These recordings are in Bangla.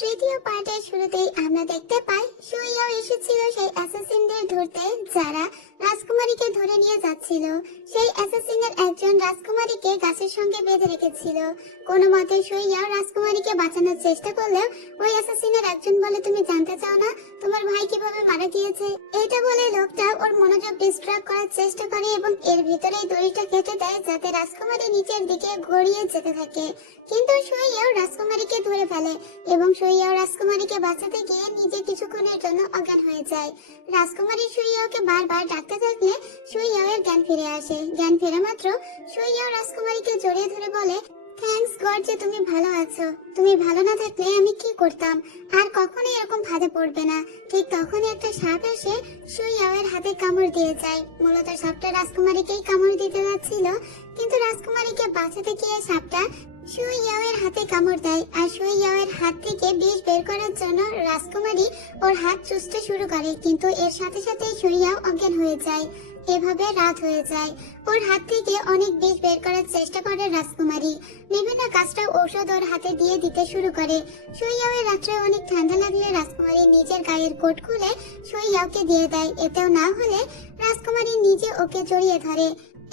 তৃতীয় পার্টের শুরুতেই আমরা দেখতে পাই সুইয়াও এসেছিল সেই অ্যাসাসিনদের ধরতে যারা রাজকুমারীকে ধরে নিয়ে যাচ্ছিল। সেই অ্যাসাসিনের একজন রাজকুমারীকে গাছের সঙ্গে বেঁধে রেখেছিল। কোনো মতে সুইয়াও রাজকুমারীকে বাঁচানোর চেষ্টা করলেও ওই অ্যাসাসিনের একজন বলে, তুমি জানতে চাও না তোমার ভাই কিভাবে মারা গিয়েছে? এটা বলে লোকটা ওর মনোযোগ ডিস্ট্রাক্ট করার চেষ্টা করে এবং এর ভিতরেই দড়িটা কেটে দেয় যাতে রাজকুমারী নিচের দিকে গড়িয়ে যেতে থাকে। কিন্তু সুইয়াও রাজকুমারীকে ধরে ফেলে এবং সুইয়াও রাজকুমারীকে বাঁচাতে গিয়ে নিজে কিছুক্ষণের জন্য অজ্ঞান হয়ে যায়। রাজকুমারী সুইয়াওকে বারবার ডাকতে থাকলে সুইয়াও এর জ্ঞান ফিরে আসে। জ্ঞান ফেরা মাত্র সুইয়াও রাজকুমারীকে জড়িয়ে ধরে বলে, থ্যাঙ্কস গড যে তুমি ভালো আছো। তুমি ভালো না থাকলে আমি কি করতাম? আর কখনো এরকম ফাঁদে পড়বে না। ঠিক তখনই একটা সাপ এসে সুইয়াও এর হাতে কামড় দিয়ে যায়। মূলত সাপটা রাজকুমারীকেই কামড় দিতে যাচ্ছিল, কিন্তু রাজকুমারীকে বাঁচাতে গিয়ে সাপটা সুইয়াও এর হাতে কামড় দেয়। আর সুইয়াও এর হাত থেকে বিষ বের করার জন্য রাজকুমারী ওর হাত চুষতে শুরু করে, কিন্তু এর সাথে সাথে সুইয়াও অজ্ঞান হয়ে যায়। এভাবে রাত হয়ে যায়। ওর হাত থেকে অনেক বিষ বের করার চেষ্টা করে রাজকুমারী। বিভিন্ন কাজটা ঔষধ ওর হাতে দিয়ে দিতে শুরু করে। সুইয়াওয়ের রাত্রে অনেক ঠান্ডা লাগলে রাজকুমারী নিজের গায়ের কোট খুলে সুইয়াওকে দিয়ে দেয়। এতেও না হলে রাজকুমারী নিজে ওকে জড়িয়ে ধরে।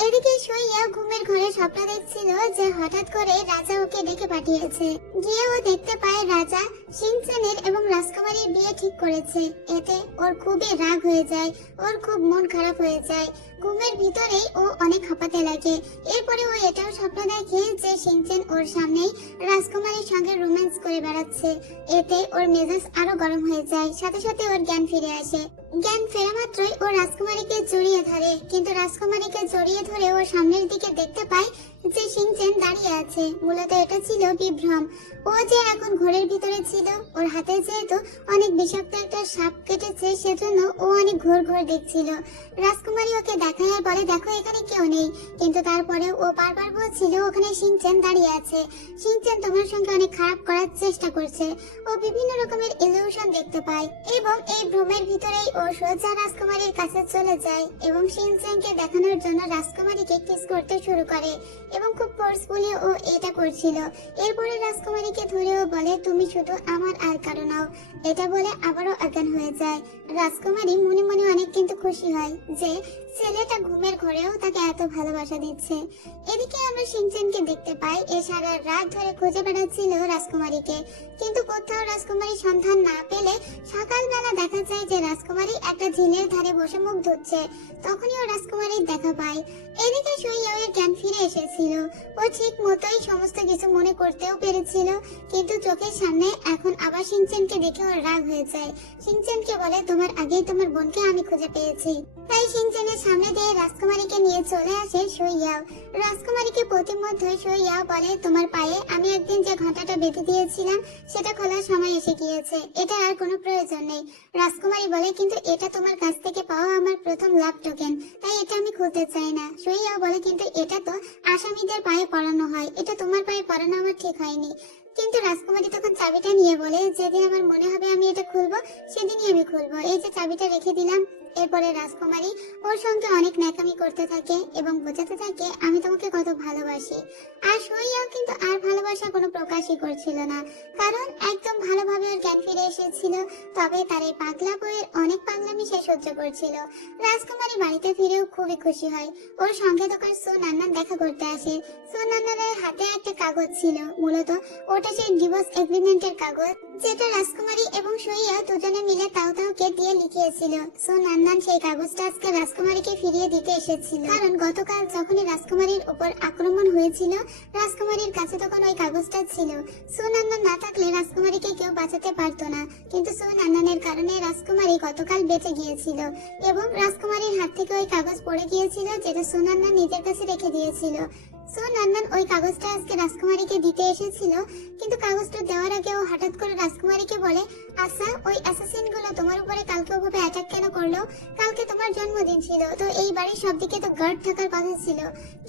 এদিকে সুইয়াও ঘুমের ঘরে স্বপ্ন দেখছিল যে হঠাৎ করে রাজা ওকে ডেকে পাঠিয়েছে। গিয়ে ও দেখতে পায় রাজা শিনচেনের এবং রাজকুমারীর বিয়ে ঠিক করেছে। এতে ওর খুবই রাগ হয়ে যায়, ওর খুব মন খারাপ হয়ে যায়। ঘুমের ভিতরেই ও অনেক হাঁপাতে লাগে। এরপরে ও এটাও স্বপ্ন দেখে যে শিনচেন ওর সামনেই রাজকুমারীর সঙ্গে রোম্যান্স করে বেড়াচ্ছে। এতে ওর মেজাজ আরো গরম হয়ে যায়। সাথে সাথে ওর জ্ঞান ফিরে আসে। জ্ঞান ফেরা মাত্রই ও রাজকুমারীকে জড়িয়ে ধরে, কিন্তু রাজকুমারীকে জড়িয়ে ধরে ও সামনের দিকে দেখতে পায় যে শিনচেন দাঁড়িয়ে আছে। মূলত এটা ছিল বিভ্রম। ও যে এখন ঘোরের ভিতরে ছিল, ওর হাতে যেহেতু অনেক বিষাক্ত একটা সাপ কেটেছে সেজন্য ও অনেক ঘোর ঘোর দেখছিল। রাজকুমারী ওকে দেখায় আর বলে, দেখো এখানে কেউ নেই, কিন্তু তারপরে ও বারবার বলছিল ওখানে শিনচেন দাঁড়িয়ে আছে। শিনচেন তোমার সঙ্গে অনেক খারাপ করার চেষ্টা করছে। ও বিভিন্ন রকমের ইলিউশন দেখতে পায় এবং এই ভ্রমের ভিতরেই ও সোজা রাজকুমারীর কাছে চলে যায় এবং শিনচেনকে দেখানোর জন্য রাজকুমারীকে কিস করতে শুরু করে এবং খুব ফোর্সফুলি ও এটা করছিল। এরপরে রাজকুমারীকে ধরেও বলে, তুমি শুধু আমার আর কারো নাও। এটা বলে আবারও অজ্ঞান হয়ে যায়। রাজকুমারী মনে মনে অনেক কিন্তু খুশি হয় যে ছেলেটা ঘুমের ঘরেও তাকে এত ভালোবাসা দিচ্ছে। এদিকে আমরা শিনচেনকে দেখতে পাই এ সারা রাত ধরে খুঁজে বেড়াচ্ছিল রাজকুমারীকে, কিন্তু কোথাও রাজকুমারীর সন্ধান না পেলে সকালবেলা দেখা যায় যে রাজকুমারী একটা ঝিলের ধারে বসে মুখ ধুচ্ছে। তখনই ও রাজকুমারীর দেখা পায়। এদিকে সুইয়াও এর জ্ঞান ফিরে এসেছিল। ও ঠিক মতোই সমস্ত কিছু মনে করতেও পেরেছিল, কিন্তু চোখের সামনে এখন আবার শিনচেনকে দেখে ওর রাগ হয়ে যায়। শিনচেনকে বলে, তোমার আগেই তোমার বোনকে আমি খুঁজে পেয়েছি। তাই শিনচেনের সামনে দিয়ে রাজকুমারীকে নিয়ে চলে আসে সুইয়াও। রাজকুমারীকে প্রতিমধ্যে সুইয়াও বলে, তোমার পায়ে আমি একদিন যে ঘাঁটাটা বেঁধে দিয়েছিলাম সেটা খোলার সময় এসে গিয়েছে, এটা আর কোনো প্রয়োজন নেই। রাজকুমারী বলে, কিন্তু এটা তোমার কাছ থেকে পাওয়া আমার প্রথম লাভ টোকেন, তাই এটা আমি খুলতে চাই না। সুইয়াও বলে, কিন্তু এটা তো আসামিদের পায়ে পরানো হয়, এটা তোমার পায়ে পরানো আমার ঠিক হয়নি। কিন্তু রাজকুমারী তখন চাবিটা নিয়ে বলে, যেদিন আমার মনে হবে আমি এটা খুলবো সেদিনই আমি খুলবো, এই যে চাবিটা রেখে দিলাম। এরপরে রাজকুমারী ওর সঙ্গে অনেক ন্যাকামি করতে থাকে এবং বোঝাতে থাকে আমি তোমাকে কত ভালোবাসি। আর সুইয়াও কিন্তু আর ভালোবাসা কোনো প্রকাশই করছিল না, কারণ একদম ভালোভাবে ওর জ্ঞান ফিরে এসেছিল। তবে তার এই পাগলা বউয়ের অনেক পাগলামি সে সহ্য করছিল। রাজকুমারী বাড়িতে ফিরেও খুবই খুশি হয়। ওর সঙ্গে দোকান সু নান্নান দেখা করতে আসে। সু নান্নানের হাতে একটা কাগজ ছিল, মূলত ওটা সেই ডিভোর্স এগ্রিমেন্টের কাগজ, যেটা রাজকুমারী এবং সুইয়া দুজনে মিলে তাওতাওকে দিয়ে লিখিয়েছিল। সু নান্নান সেই কাগজটা আজকে রাজকুমারীকে ফিরিয়ে দিতে এসেছিল, কারণ গতকাল যখনই রাজকুমারীর উপর আক্রমণ হয়েছিল রাজকুমারীর কাছে তখন ওই কাগজটা ছিল। সু নান্নান না থাকলে রাজকুমারীকে কেউ বাঁচাতে পারতো না, কিন্তু সু নান্নানের কারণে রাজকুমারী গতকাল বেঁচে গিয়েছিল এবং রাজকুমারীর হাত থেকে ওই কাগজ পড়ে গিয়েছিল, যেটা সু নান্নান নিজের কাছে রেখে দিয়েছিল। সো নান্নান ওই কাগজটা আজকে রাজকুমারীকে দিতে এসেছিল, কিন্তু কাগজটা দেওয়ার আগে ও হঠাৎ করে রাজকুমারীকে বলে, আচ্ছা ওই অ্যাসাসিন গুলো তোমার উপরে কালকে ওভাবে অ্যাটাক কেন করলো? কালকে তোমার জন্মদিন ছিল, তো এই বাড়ির সব দিকে তো গার্ড থাকার কথা ছিল,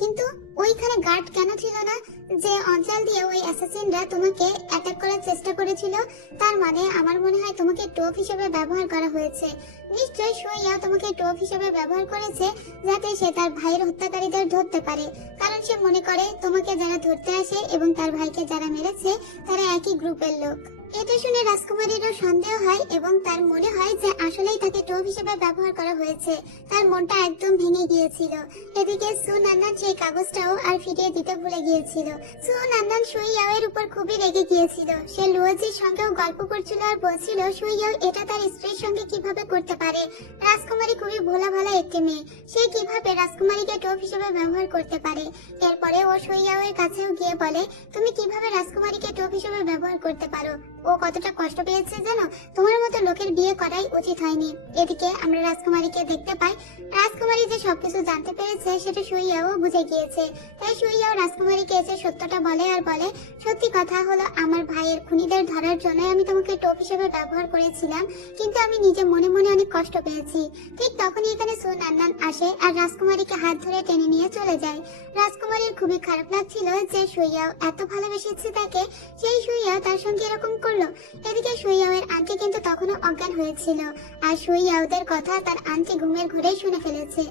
কিন্তু ওইখানে গার্ড কেন ছিল না? যে অঞ্চল দিয়ে ওই অ্যাসাসিনরা তোমাকে অ্যাটাক করার চেষ্টা করেছিল, তার মানে আমার মনে হয় তোমাকে টোপ হিসেবে ব্যবহার করা হয়েছে। নিশ্চয়ই সুইয়া তোমাকে টোপ হিসেবে ব্যবহার করেছে যাতে সে তার ভাইয়ের হত্যাকারীদের ধরতে পারে, কারণ সে মনে করে তোমাকে যারা ধরতে আসে এবং তার ভাইকে যারা মেরেছে তারা একই গ্রুপের লোক। এটা শুনে রাজকুমারীরও সন্দেহ হয় এবং তার মনে হয় যে আসলেই তাকে টোপ হিসেবে ব্যবহার করা হয়েছে। তার মনটা একদম ভেঙে গিয়েছিল। এদিকে সুনান্নান সেই কাগজটাও আর ফিরিয়ে দিতে ভুলে গিয়েছিল। সুনান্নান সুইয়াওয়ের উপর খুবই রেগে গিয়েছিল। সে লুওজির সঙ্গেও গল্প করছিল আর বলছিল সুইয়াও এটা তার স্ত্রীর সঙ্গে কিভাবে করতে পারে। রাজকুমারী খুবই ভোলা ভালা একটি মেয়ে, সে কিভাবে রাজকুমারীকে টোপ হিসেবে ব্যবহার করতে পারে। এরপরে ও সুইয়াওয়ের কাছেও গিয়ে বলে, তুমি কিভাবে রাজকুমারীকে টোপ হিসেবে ব্যবহার করতে পারো? ও কতটা কষ্ট পেয়েছে জানো? তোমার মতো লোকের বিয়ে করাই উচিত হয়নি। এদিকে আমরা রাজকুমারীকে দেখতে পাই। রাজকুমারী যে সবকিছু জানতে পেরেছে সেটা সুইয়াও বুঝে গিয়েছে। তাই সুইয়াও রাজকুমারীকে এসে সত্যটা বলে আর বলে, সত্যি কথা হলো আমার ভাইয়ের খুনিদের ধরার জন্য আমি তোমাকে টোপ হিসেবে ব্যবহার করেছিলাম, কিন্তু আমি নিজে মনে মনে অনেক কষ্ট পেয়েছি। ঠিক তখনই এখানে সুনান্নান আসে আর রাজকুমারীকে হাত ধরে টেনে নিয়ে চলে যায়। রাজকুমারীর খুবই খারাপ লাগছিল যে সুইয়াও এত ভালোবেসেছে তাকে, সেই সুইয়াও তার সঙ্গে এরকম করলো। এদিকে সুইয়াওয়ের আন্টি কিন্তু তখনও অজ্ঞান হয়েছিল আর সুইয়াওদের কথা তার আন্টি ঘুমের ঘোরেই শুনে ফেলেছে।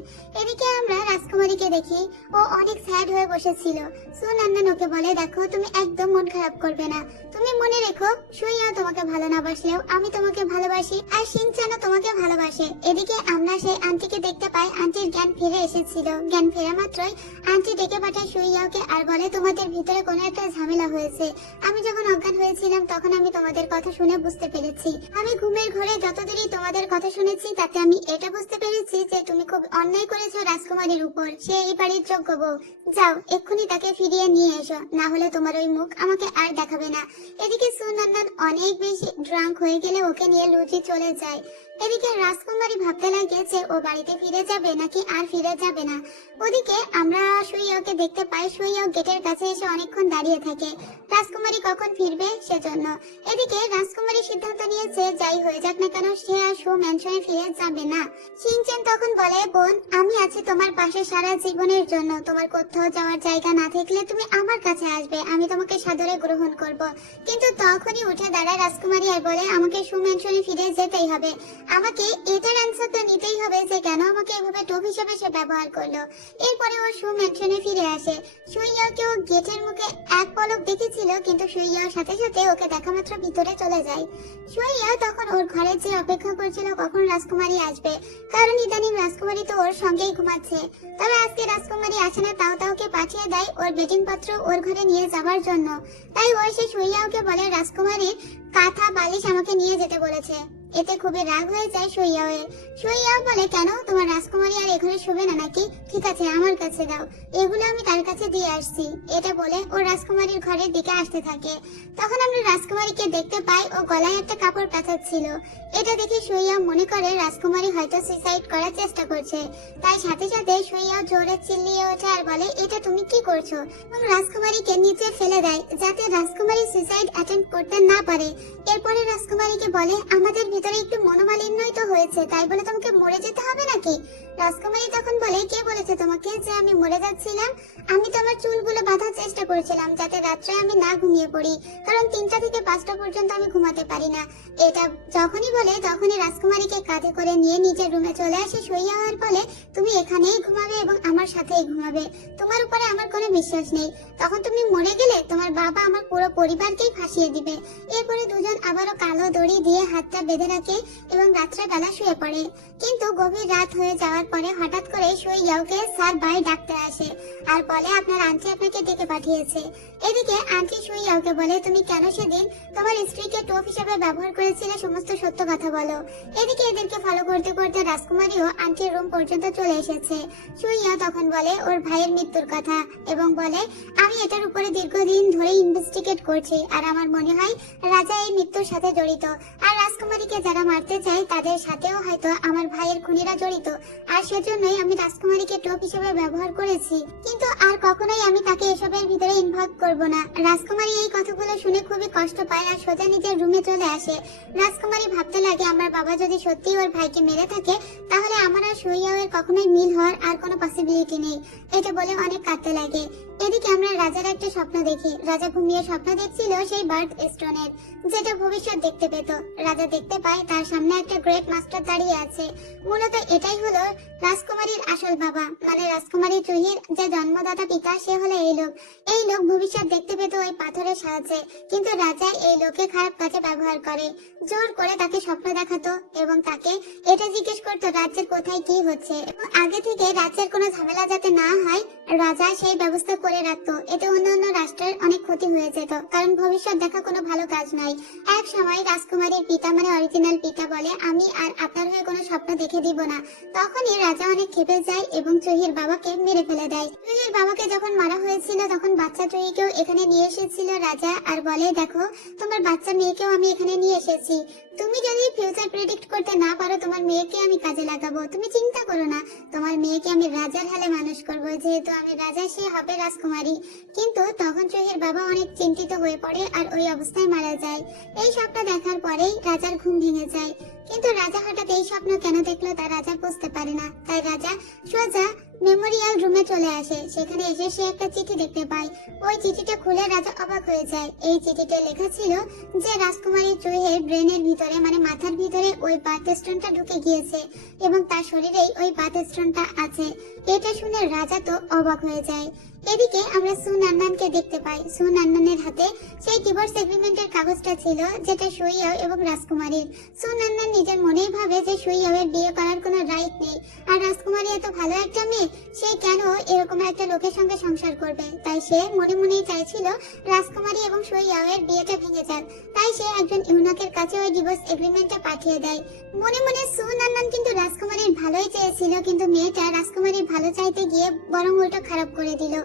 এদিকে আমরা রাজকুমারীকে দেখি, ও অনেক স্যাড হয়ে বসেছিল। সুনান্নান ওকে বলে, দেখো তুমি একদম মন খারাপ করবে না, তুমি মনে রেখো সুইয়াও তোমাকে ভালো না বাসলেও আমি তোমাকে ভালোবাসি আর শিনচানও তোমাকে ভালোবাসে। এদিকে আমরা সেই আন্টিকে দেখতে পাই, আন্টির জ্ঞান ফিরে এসেছিল। জ্ঞান ফেরা মাত্রই আন্টি ডেকে পাঠায় সুইয়াওকে আর বলে, তোমাদের ভিতরে কোনো একটা ঝামেলা হয়েছে। আমি যখন অজ্ঞান হয়েছিলাম তখন আমি তোমাদের কথা শুনে বুঝতে পেরেছি। আমি ঘুমের ঘরে যতদিনই তোমাদের কথা শুনেছি তাতে আমি এটা বুঝতে পেরেছি যে তুমি খুব অন্যায় করেছো রাজকুমারীর উপর। সে এই বাড়ির যোগ্য বউ। যাও এক্ষুনি তাকে ফিরিয়ে নিয়ে এসো, না হলে তোমার ওই মুখ আমাকে আর দেখাবে না। এদিকে সুনান্নান অনেক বেশি ড্রাঙ্ক হয়ে গেলে ওকে নিয়ে লুচি চলে যায়। এদিকে রাজকুমারী ভাবতে লাগে যে ও বাড়িতে ফিরে যাবে নাকি আর ফিরে যাবে না। ওদিকে আমরা সুইয়াওকে দেখতে পাই, সুইয়াও গেটের কাছে এসে অনেকক্ষণ দাঁড়িয়ে থাকে রাজকুমারী কখন ফিরবে সেজন্য। এদিকে রাজকুমারী সিদ্ধান্ত নিয়েছে যাই হয়ে যাক না কেন সে আর শো ম্যানশনে ফিরে যাবে না। শিনচেন তখন বলে, বোন আমি আছি তোমার পাশে সারা জীবনের জন্য। তোমার কোথাও যাওয়ার জায়গা না থাকলে তুমি আমার কাছে আসবে, আমি তোমাকে সাদরে গ্রহণ করব। কিন্তু তখনই উঠে দাঁড়ায় রাজকুমারী আর বলে, আমাকে শো ম্যানশনে ফিরে যেতেই হবে। আমাকে এটার অ্যান্সারটা নিতেই হবে যে কেন আমাকে এভাবে টোপ হিসেবে সে ব্যবহার করলো। এরপরে ও শো ম্যানশনে ফিরে আসে। সুইয়াওকে ও গেটের মুখে এক পলক দেখেছিল, কিন্তু সুইয়াওর সাথে সাথে ওকে দেখা মাত্র ভিতরে চলে যায়। সুইয়াও তখন ওর ঘরে যে অপেক্ষা করছিল কখন রাজকুমারী আসবে, কারণ ইদানিং রাজকুমারী তো ওর সঙ্গেই ঘুমাচ্ছে। তবে আজকে রাজকুমারী আসে না, তাওকে পাঠিয়ে দেয় ওর বেডিং পত্র ওর ঘরে নিয়ে যাওয়ার জন্য। তাই ও সে সুইয়াওকে বলে, রাজকুমারীর কাঁথা বালিশ আমাকে নিয়ে যেতে বলেছে। এতে খুবই রাগ হয়ে যায় সুইয়াওয়ের। সুইয়াও বলে, কেন তোমার রাজকুমারী আর এখানে শোবে না নাকি? ঠিক আছে আমার কাছে দাও, এগুলো আমি তার কাছে দিয়ে আসছি। এটা বলে ও রাজকুমারীর ঘরের দিকে আসতে থাকে। তখন আমরা রাজকুমারীকে দেখতে পাই ও গলায় একটা কাপড় পেঁচাচ্ছিল। এটা দেখে সুইয়াও মনে করে রাজকুমারী হয়তো সুইসাইড করার চেষ্টা করছে। তাই সাথে সাথে সুইয়াও জোরে চিল্লিয়ে ওঠে আর বলে, এটা তুমি কি করছো? এবং রাজকুমারীকে নিচে ফেলে দেয় যাতে রাজকুমারী সুইসাইড অ্যাটেম্প করতে না পারে। এরপরে রাজকুমারীকে বলে, আমাদের ভিতরে একটু মনোমালিন্যই তো হয়েছে, তাই বলে তোমাকে মরে যেতে হবে নাকি? রাজকুমারী তখন বলে, কে বলেছে তোমাকে যে আমি মরে যাচ্ছিলাম? আমি তো আমার চুলগুলো বাঁধার চেষ্টা করছিলাম যাতে রাত্রে আমি না ঘুমিয়ে পড়ি, কারণ 3টা থেকে 5টা পর্যন্ত আমি ঘুমাতে পারি না। এটা যখনই বলে তখনই রাজকুমারীকে কাঁধে করে নিয়ে নিজের রুমে চলে আসে সুইয়া আর বলে, তুমি এখানেই ঘুমাবে এবং আমার সাথেই ঘুমাবে, তোমার উপরে আমার কোনো বিশ্বাস নেই। তখন তুমি মরে গেলে তোমার বাবা আমার পুরো পরিবারকেই ফাঁসিয়ে দিবে। এরপরে দুজন আবারও কালো দড়ি দিয়ে হাতটা বেঁধে রাখে এবং রাত্রেবেলা শুয়ে পড়ে। কিন্তু গভীর রাত হয়ে যাওয়ার পরে হঠাৎ করে সুইয়াওকে স্যার বাই ডাকতে আসে আর বলে, আপনার আন্টি আপনাকে ডেকে পাঠিয়েছে। এদিকে আন্টি সুইয়াওকে বলে, তুমি কেন সেদিন তোমার স্ত্রীকে টোপ হিসেবে ব্যবহার করেছিলে, সমস্ত সত্য কথা বলো। এদিকে এদেরকে ফলো করতে করতে রাজকুমারীও আন্টির রুম পর্যন্ত চলে এসেছে। সুইয়া তখন বলে ওর ভাইয়ের মৃত্যুর কথা এবং বলে, আমি এটার উপরে দীর্ঘদিন ধরে ইনভেস্টিগেট করছি আর আমার মনে হয় রাজা এই মৃত্যুর সাথে জড়িত। আর রাজকুমারীকে যারা মারতে চায় তাদের সাথেও হয়তো আমার ভাইয়ের খুনিরা জড়িত। আর সেজন্যই আমি রাজকুমারীকে টোপ হিসেবে ব্যবহার করেছি, কিন্তু আর কখনোই আমি তাকে এসবের ভিতরে ইনভলভ করব না। রাজকুমারী এই কথাগুলো শুনে খুবই কষ্ট পায় আর সোজা নিজের রুমে চলে আসে। রাজকুমারী ভাবতে লাগে, আমার বাবা যদি সত্যি ওর ভাইকে মেরে থাকে তাহলে আমার আর সুইয়াওয়ের কখনোই মিল হওয়ার আর কোনো পসিবিলিটি নেই। এটা বলে অনেক কাঁদতে লাগে। এদিকে আমরা রাজার একটা স্বপ্ন দেখি। রাজা ঘুমিয়ে স্বপ্ন দেখছিল সেই বার্থ স্টোনের, যেটা ভবিষ্যৎ দেখতে পেত। রাজা রাজা দেখতে পায় তার সামনে একটা গ্রেট মাস্টার দাঁড়িয়ে আছে। মূলত এটাই হলো রাজকুমারীর আসল বাবা, মানে রাজকুমারী জুহির যে জন্মদাতা পিতা সে হলো এই লোক। এই লোক ভবিষ্যৎ দেখতে পেত ওই পাথরের সাহায্যে, কিন্তু রাজা এই লোককে খারাপ কাজে ব্যবহার করে, জোর করে তাকে স্বপ্ন দেখাতো এবং তাকে এটা জিজ্ঞেস করতো রাজ্যের কোথায় কি হচ্ছে, এবং আগে থেকে রাজ্যের কোনো ঝামেলা যাতে না হয় রাজা সেই ব্যবস্থা করে রাখতো। এতে অন্যান্য রাষ্ট্রের অনেক ক্ষতি হয়ে যেত, কারণ ভবিষ্যৎ দেখা কোনো ভালো কাজ নাই। এক সময় রাজকুমারীর পিতা মানে অরিজিনাল পিতা বলে, আমি আর আপনার হয়ে কোনো স্বপ্ন দেখে দিব না। তখনই রাজা অনেক ক্ষেপে যায় এবং জুহির বাবাকে মেরে ফেলে দেয়। জুহির বাবাকে যখন মারা হয়েছিল তখন বাচ্চা জুহিকেও এখানে নিয়ে এসেছিল রাজা, আর বলে দেখো তোমার বাচ্চা মেয়েকেও আমি এখানে নিয়ে এসেছি। তুমি যদি ফিউচার প্রেডিক্ট করতে না পারো তোমার মেয়েকে আমি কাজে লাগাবো, তুমি চিন্তা করো না, তোমার মেয়েকে আমি রাজার হালে মানুষ করবো, যেহেতু আমি রাজা সে হবে রাজকুমারী। কিন্তু তখন জুহির বাবা অনেক চিন্তিত হয়ে পড়ে আর ওই অবস্থায় মারা যায়। এই স্বপ্ন দেখার পরেই রাজার ঘুম ভেঙে যায়, কিন্তু রাজা হঠাৎ এই স্বপ্ন কেন দেখলো তা রাজা বুঝতে পারে না। তাই রাজা সোজা মেমোরিয়াল রুমে চলে আসে। সেখানে এসে সে একটা চিঠি দেখতে পায়। ওই চিঠিটা খুলে রাজা অবাক হয়ে যায়। এই চিঠিতে লেখা ছিল যে রাজকুমারী জুহির ব্রেনের ভিতরে মানে মাথার ভিতরে ওই বার্থ স্টোনটা ঢুকে গিয়েছে এবং তার শরীরেই ওই বার্থ স্টোনটা আছে। এটা শুনে রাজা তো অবাক হয়ে যায়। এদিকে আমরা সুনান্নানকে দেখতে পাই। সুনান্নানের হাতে সেই ডিভোর্স এগ্রিমেন্টের কাগজটা ছিল যেটা সুইয়াও এবং রাজকুমারীর। সুনান্নান নিজের মনেই ভাবে যে সুইয়াওয়ের বিয়ে করার কোনো রাইট নেই, আর রাজকুমারী এত ভালো একটা মেয়ে, সে কেন এরকম একটা লোকের সঙ্গে সংসার করবে। তাই সে মনে মনেই চাইছিল রাজকুমারী এবং সুইয়াওয়ের বিয়েটা ভেঙে যাক। তাই সে একজন ইউনাকের কাছে ওই ডিভোর্স এগ্রিমেন্টটা পাঠিয়ে দেয়। মনে মনে সুনান্নান কিন্তু রাজকুমারীর ভালোই চেয়েছিল, কিন্তু মেয়েটা রাজকুমারীর ভালো চাইতে গিয়ে বরং উল্টো খারাপ করে দিল।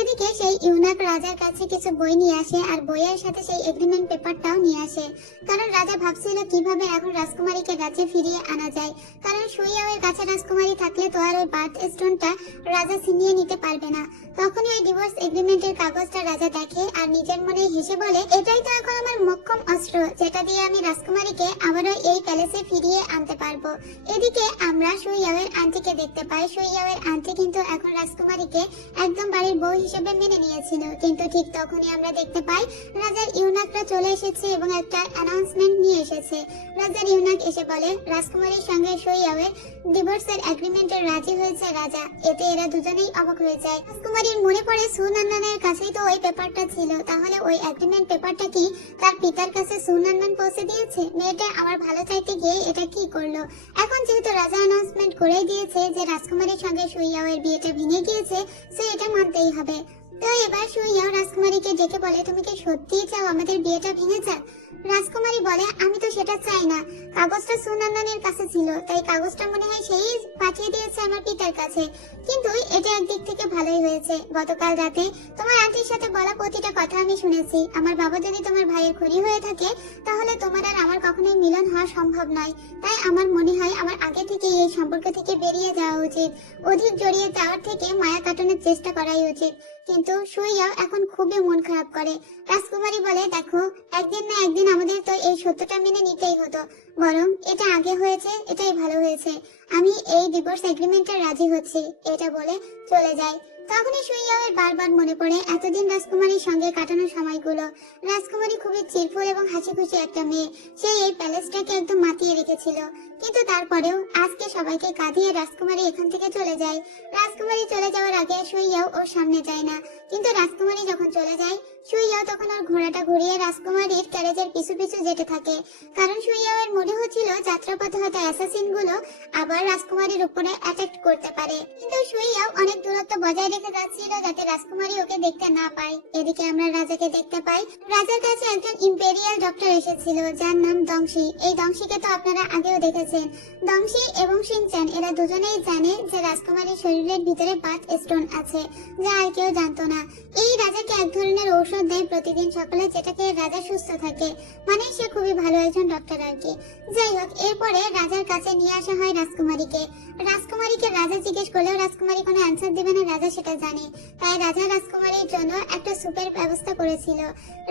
এদিকে সেই ইউনাক রাজার কাছে কিছু বই নিয়ে আসে আর বইয়ের সাথে সেই এগ্রিমেন্ট পেপারটাও নিয়ে আসে, কারণ রাজা ভাবছিল কিভাবে এখন রাজকুমারীকে রাজ্যে ফিরিয়ে আনা যায়। কারণ সুইয়াওয়ের কাছে রাজকুমারী থাকলে তো আর ওই বার্থ স্টোনটা রাজা ছিনিয়ে নিতে পারবে না। তখনই ওই ডিভোর্স এগ্রিমেন্টের কাগজটা রাজা দেখে আর নিজের মনে হেসে বলে, এটাই তো এখন আমার মোক্ষম অস্ত্র, যেটা দিয়ে আমি রাজকুমারীকে আবারও এই প্যালেসে ফিরিয়ে আনতে পারবো। এদিকে আমরা সুইয়াওয়ের আন্টিকে দেখতে পাই। সুইয়াওয়ের আন্টি কিন্তু এখন রাজকুমারীকে একদম বাড়ির বউ হিসেবে মেনে নিয়েছিল, কিন্তু ঠিক তখনই আমরা দেখতে পাই রাজার ইউনাকরা চলে এসেছে এবং একটা অ্যানাউন্সমেন্ট নিয়ে এসেছে। রাজার ইউনাক এসে বলে রাজকুমারীর সঙ্গে সুইয়াওয়ের ডিভোর্সের এগ্রিমেন্টে রাজি হয়েছে রাজা। এতে এরা দুজনেই অবাক হয়ে যায়। রাজকুমারীর মনে পড়ে সুনান্নানের কাছেই তো ওই পেপারটা ছিল, তাহলে ওই এগ্রিমেন্ট পেপারটা কি তার পিতার কাছে সুনান্নান পৌঁছে দিয়েছে? মেয়েটা আমার ভালো চাইতে গিয়ে এটা কি করলো? এখন যেহেতু রাজা অ্যানাউন্সমেন্ট করে দিয়েছে যে রাজকুমারীর সঙ্গে সুইয়াওয়ের বিয়েটা ভেঙে গিয়েছে, সে এটা মানতেই হবে। তো এবার সুইয়াও রাজকুমারীকে ডেকে বলে, তুমি কি সত্যিই চাও আমাদের বিয়েটা ভেঙে যাক? রাজকুমারী বলে, আমি তো সেটা চাই না, কাগজটা সুনান্নানের কাছে ছিল, তাই কাগজটা মনে হয় সেই পাঠিয়ে দিয়েছে আমার পিতার কাছে। কিন্তু এটা একদিক থেকে ভালোই হয়েছে, গতকাল রাতে তোমার আন্টির সাথে বলা প্রতিটা কথা আমি শুনেছি। আমার বাবা যদি তোমার ভাইয়ের খুনি হয়ে থাকে তাহলে তোমার আর আমার কখনোই মিলন হওয়া সম্ভব নয়। তাই আমার মনে হয় আমার আগে থেকে এই সম্পর্ক থেকে বেরিয়ে যাওয়া উচিত, অধিক জড়িয়ে যাওয়ার থেকে মায়া কাটানোর চেষ্টা করাই উচিত। কিন্তু সুইয়াও এখন খুবই মন খারাপ করে। রাজকুমারী বলে, দেখো একদিন না একদিন আমাদের তো এই সত্যটা মেনে নিতেই হতো, বরং এটা আগে হয়েছে এটাই ভালো হয়েছে, আমি এই ডিভোর্স এগ্রিমেন্টে রাজি হচ্ছি। এটা বলে চলে যায়। তখনই সুইয়াওয়ের বারবার মনে পড়ে এতদিন রাজকুমারীর সঙ্গে কাটানো সময়গুলো। রাজকুমারী খুবই চিরফুল এবং হাসি খুশি একটা মেয়ে, সে এই প্যালেসটাকে একদম মাতিয়ে রেখেছিল। কিন্তু তারপরেও আজকে সবাইকে কাঁদিয়ে রাজকুমারী এখান থেকে চলে যায়। রাজকুমারী চলে যাওয়ার আগে সুইয়াও ওর সামনে যায় না, কিন্তু রাজকুমারী যখন চলে যায় সুইয়াও তখন ওর ঘোড়াটা ঘুরিয়ে রাজকুমারীর ক্যারেজের পিছু পিছু যেতে থাকে, কারণ সুইয়াওয়ের মনে হচ্ছিল যাত্রাপথে হয়তো অ্যাসাসিন গুলো আবার রাজকুমারীর উপরে অ্যাটাক করতে পারে। কিন্তু সুইয়াও অনেক দূরত্ব বজায় রেখে যাচ্ছিল যাতে রাজকুমারী ওকে দেখতে না পায়। এদিকে আমরা রাজাকে দেখতে পাই। রাজার কাছে একজন ইম্পেরিয়াল ডক্টর এসেছিল যার নাম দংশি। এই দংশিকে তো আপনারা আগেও দেখেছেন। দংশি এবং শিনচান এরা দুজনেই জানে যে রাজকুমারীর শরীরের ভিতরে বার্থ স্টোন আছে, যা আর কেউ জানতো না। এই রাজাকে এক ধরনের ঔষধ দেয় প্রতিদিন সকালে, যেটাকে রাজা সুস্থ থাকে, মানে সে খুবই ভালো একজন ডক্টর আর কি। যাই হোক, এরপরে রাজার কাছে নিয়ে আসা হয় রাজকুমারীকে। রাজকুমারীকে রাজা জিজ্ঞেস করলেও রাজকুমারী কোনো অ্যান্সার দেবে না, রাজা সেটা জানে। তাই রাজা রাজকুমারীর জন্য একটা সুপের ব্যবস্থা করেছিল।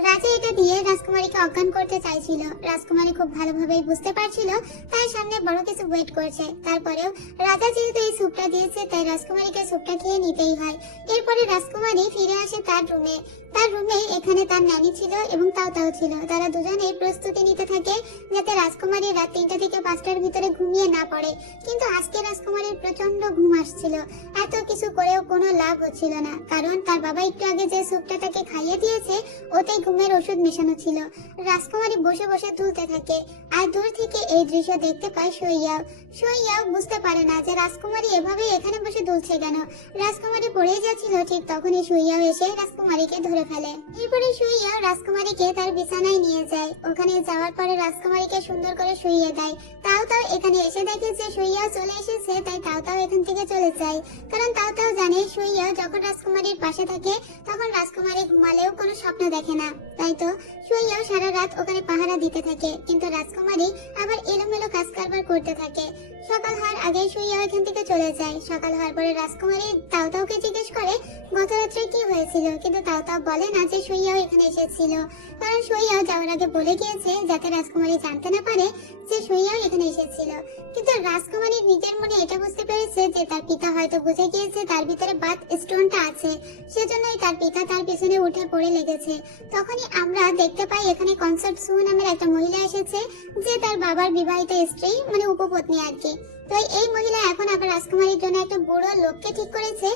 রাজা এটা দিয়ে রাজকুমারীকে অজ্ঞান করতে চাইছিল। রাজকুমারী খুব ভালোভাবেই বুঝতে পারছিল তার সামনে বড় কিছু ওয়েট করছে। তারপরেও রাজা যেহেতু এই স্যুপটা দিয়েছে তাই রাজকুমারীকে স্যুপটা খেয়ে নিতেই হয়। এরপরে রাজকুমারী ফিরে আসে তার রুমে। এখানে তার নানি ছিল এবং তাও ছিল। তারা দুজনেই প্রস্তুতি প্রস্তুতি নিতে থাকে যাতে রাজকুমারী রাত 3টা থেকে 5টার ভিতরে ঘুমিয়ে না পড়ে। কিন্তু আজকে রাজকুমারীর প্রচন্ড ঘুম আসছিল। এত কিছু করেও কোনো লাভ হচ্ছিল না, কারণ তার বাবা একটু আগে যে স্যুপটা তাকে খাইয়ে দিয়েছে ওতে ঘুমের ওষুধ মেশানো ছিল। রাজকুমারী বসে বসে তুলতে থাকে আর দূর থেকে এই দৃশ্য দেখতে পায় সুইয়াও। সুইয়াও বুঝতে পারে না যে রাজকুমারী এভাবে এখানে বসে দুলছে কেন। রাজকুমারী পড়ে যাচ্ছিল, ঠিক তখনই সুইয়াও এসে রাজকুমারীকে ধরে ফেলে। এরপরে সুইয়াও রাজকুমারীকে তার বিছানায় নিয়ে যায়। ওখানে যাওয়ার পরে রাজকুমারীকে সুন্দর করে শুইয়ে দেয়। তাও এখানে এসে দেখে যে সুইয়াও চলে এসেছে, তাই তাও এখান থেকে চলে যায়। কারণ তাও জানে সুইয়াও যখন রাজকুমারীর পাশে থাকে তখন রাজকুমারী ঘুমালেও কোনো স্বপ্ন দেখে না। তাই তো সুইয়াও সারা রাত ওখানে পাহারা দিতে থাকে, কিন্তু রাজকুমারী আবার এলোমেলো কাজ কারবার করতে থাকে। সকাল হওয়ার আগে সুইয়াও এখান থেকে চলে যায়। সকাল হওয়ার পরে রাজকুমারী তাওকে জিজ্ঞেস করে গত রাত্রে কি হয়েছিল, কিন্তু তাও বলে না যে সুইয়াও এখানে এসেছিল, কারণ সুইয়াও যাওয়ার আগে বলে গিয়েছে যাতে রাজকুমারী জানতে না পারে যে সুইয়াও এখানে এসেছিল। কিন্তু রাজকুমারী নিজের মনে এটা বুঝতে পেরেছে যে তার পিতা হয়তো বুঝে গিয়েছে তার ভিতরে বাথ স্টোনটা আছে, সেজন্যই তার পিতা তার পিছনে উঠে পড়ে লেগেছে। তখনই আমরা দেখতে পাই এখানে কনসার্ট সু নামের একটা মহিলা এসেছে, যে তার বাবার বিবাহিত স্ত্রী, মানে উপপত্নী আর কি। তো এই মহিলা এখন আবার রাজকুমারীর জন্য একটা বুড়ো লোককে ঠিক করেছে,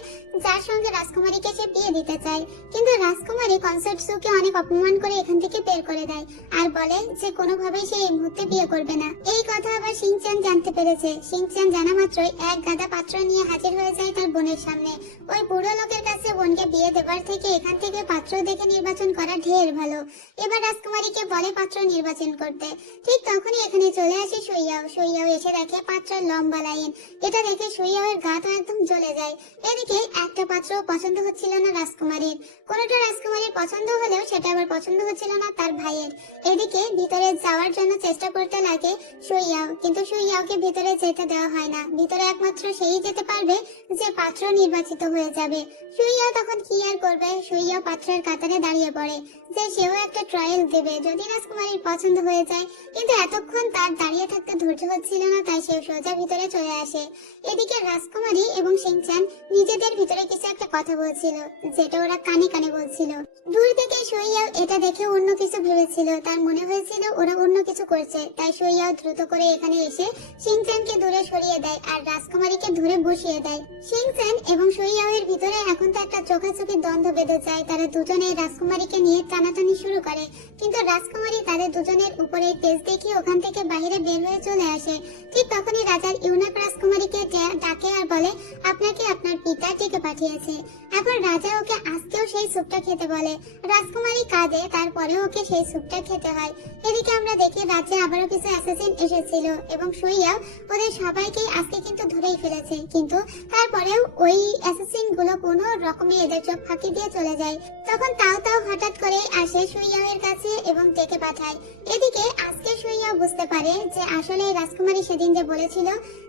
যার সঙ্গে রাজকুমারীকে সে বিয়ে দিতে চায়। কিন্তু রাজকুমারী কনসার্ট সুকে অনেক অপমান করে এখান থেকে বের করে দেয় আর বলে যে কোনোভাবেই সে এই মুহূর্তে বিয়ে করবে না। এই কথা আবার শিনচ্যান জানতে পেরেছে। শিনচ্যান জানা মাত্রই এক গাদা পাত্র নিয়ে হাজির হয়ে যায় তার বোনের সামনে। ওই বুড়ো লোকের কাছে বোনকে বিয়ে দেবার থেকে এখান থেকে পাত্র দেখে নির্বাচন করা ঢের ভালো। এবার রাজকুমারীকে বলে পাত্র নির্বাচন করতে। ঠিক তখনই এখানে চলে আসে সুইয়াও এসে দেখে পাত্রের লম্বা লাইন। এটা দেখে সুইয়াওয়ের গাটা একদম জ্বলে যায়। এদিকে একটা পাত্র পছন্দ হচ্ছিল না রাজকুমারীর। কোনোটা রাজকুমারীর পছন্দ হলেও সেটা আবার পছন্দ হচ্ছিল না তার ভাইয়ের। এদিকে ভিতরে যাওয়ার জন্য চেষ্টা করতে লাগে সুইয়াও, কিন্তু সুইয়াওকে ভিতরে যেতে দেওয়া হয় না। ভিতরে একমাত্র সেই যেতে পারবে যে পাত্র নির্বাচিত হয়ে যাবে। সুইয়াও তখন কি আর করবে, সুইয়াও পাত্রের কাতারে দাঁড়িয়ে পড়ে যে সেও একটা ট্রায়াল দেবে যদি রাজকুমারীর পছন্দ হয়ে যায়। কিন্তু এতক্ষণ তার দাঁড়িয়ে থাকতে ধৈর্য হচ্ছিল না, তাই সেও সোজা ভিতরে চলে আসে। এদিকে রাজকুমারী এবং শিনচ্যান নিজেদের ভিতরে কিছু একটা কথা বলছিল, যেটা ওরা কানে কানে বলছিল। দূর থেকে সুইয়াও এটা দেখে অন্য কিছু ভেবেছিল, তার মনে হয়েছিল ওরা অন্য কিছু করছে। তাই সুইয়াও দ্রুত করে এখানে এসে শিনচ্যানকে দূরে সরিয়ে দেয় আর রাজকুমারীকে ধরে বসিয়ে দেয়। শিনচ্যান এবং সুইয়াওয়ের ভিতরে এখন তো একটা চোখাচোখি দ্বন্দ্ব বেঁধে যায়। তারা দুজনে রাজকুমারীকে নিয়ে টানাটানি শুরু করে, কিন্তু রাজকুমারী তাদের দুজনের উপরে তেজ দেখে ওখান থেকে বাইরে বের হয়ে চলে আসে। ঠিক তখনই রাজার ইউনাক রাজকুমারীকে ডাকে আর বলে আপনাকে আপনার পিতা ডেকে পাঠিয়েছে। এখন রাজা ওকে আজকেও সেই স্যুপটা খেতে বলে। রাজকুমারী কাঁদে, তারপরে ওকে সেই স্যুপটা খেতে হয়। এদিকে আমরা দেখি রাজ্যে আবারও কিছু অ্যাসাসিন এসেছিল এবং সুইয়াও ওদের সবাইকে আজকে কিন্তু ধরেই ফেলেছে, কিন্তু তারপরেও ওই অ্যাসাসিন গুলো কোনো রকমে এদের চোখ ফাঁকি দিয়ে চলে যায়। তখন তাও হঠাৎ করে আসে সুইয়াওয়ের কাছে এবং ডেকে পাঠায়। এদিকে আজকে সুইয়াও বুঝতে পারে যে আসলে রাজকুমারী সেদিন যে বলেছিল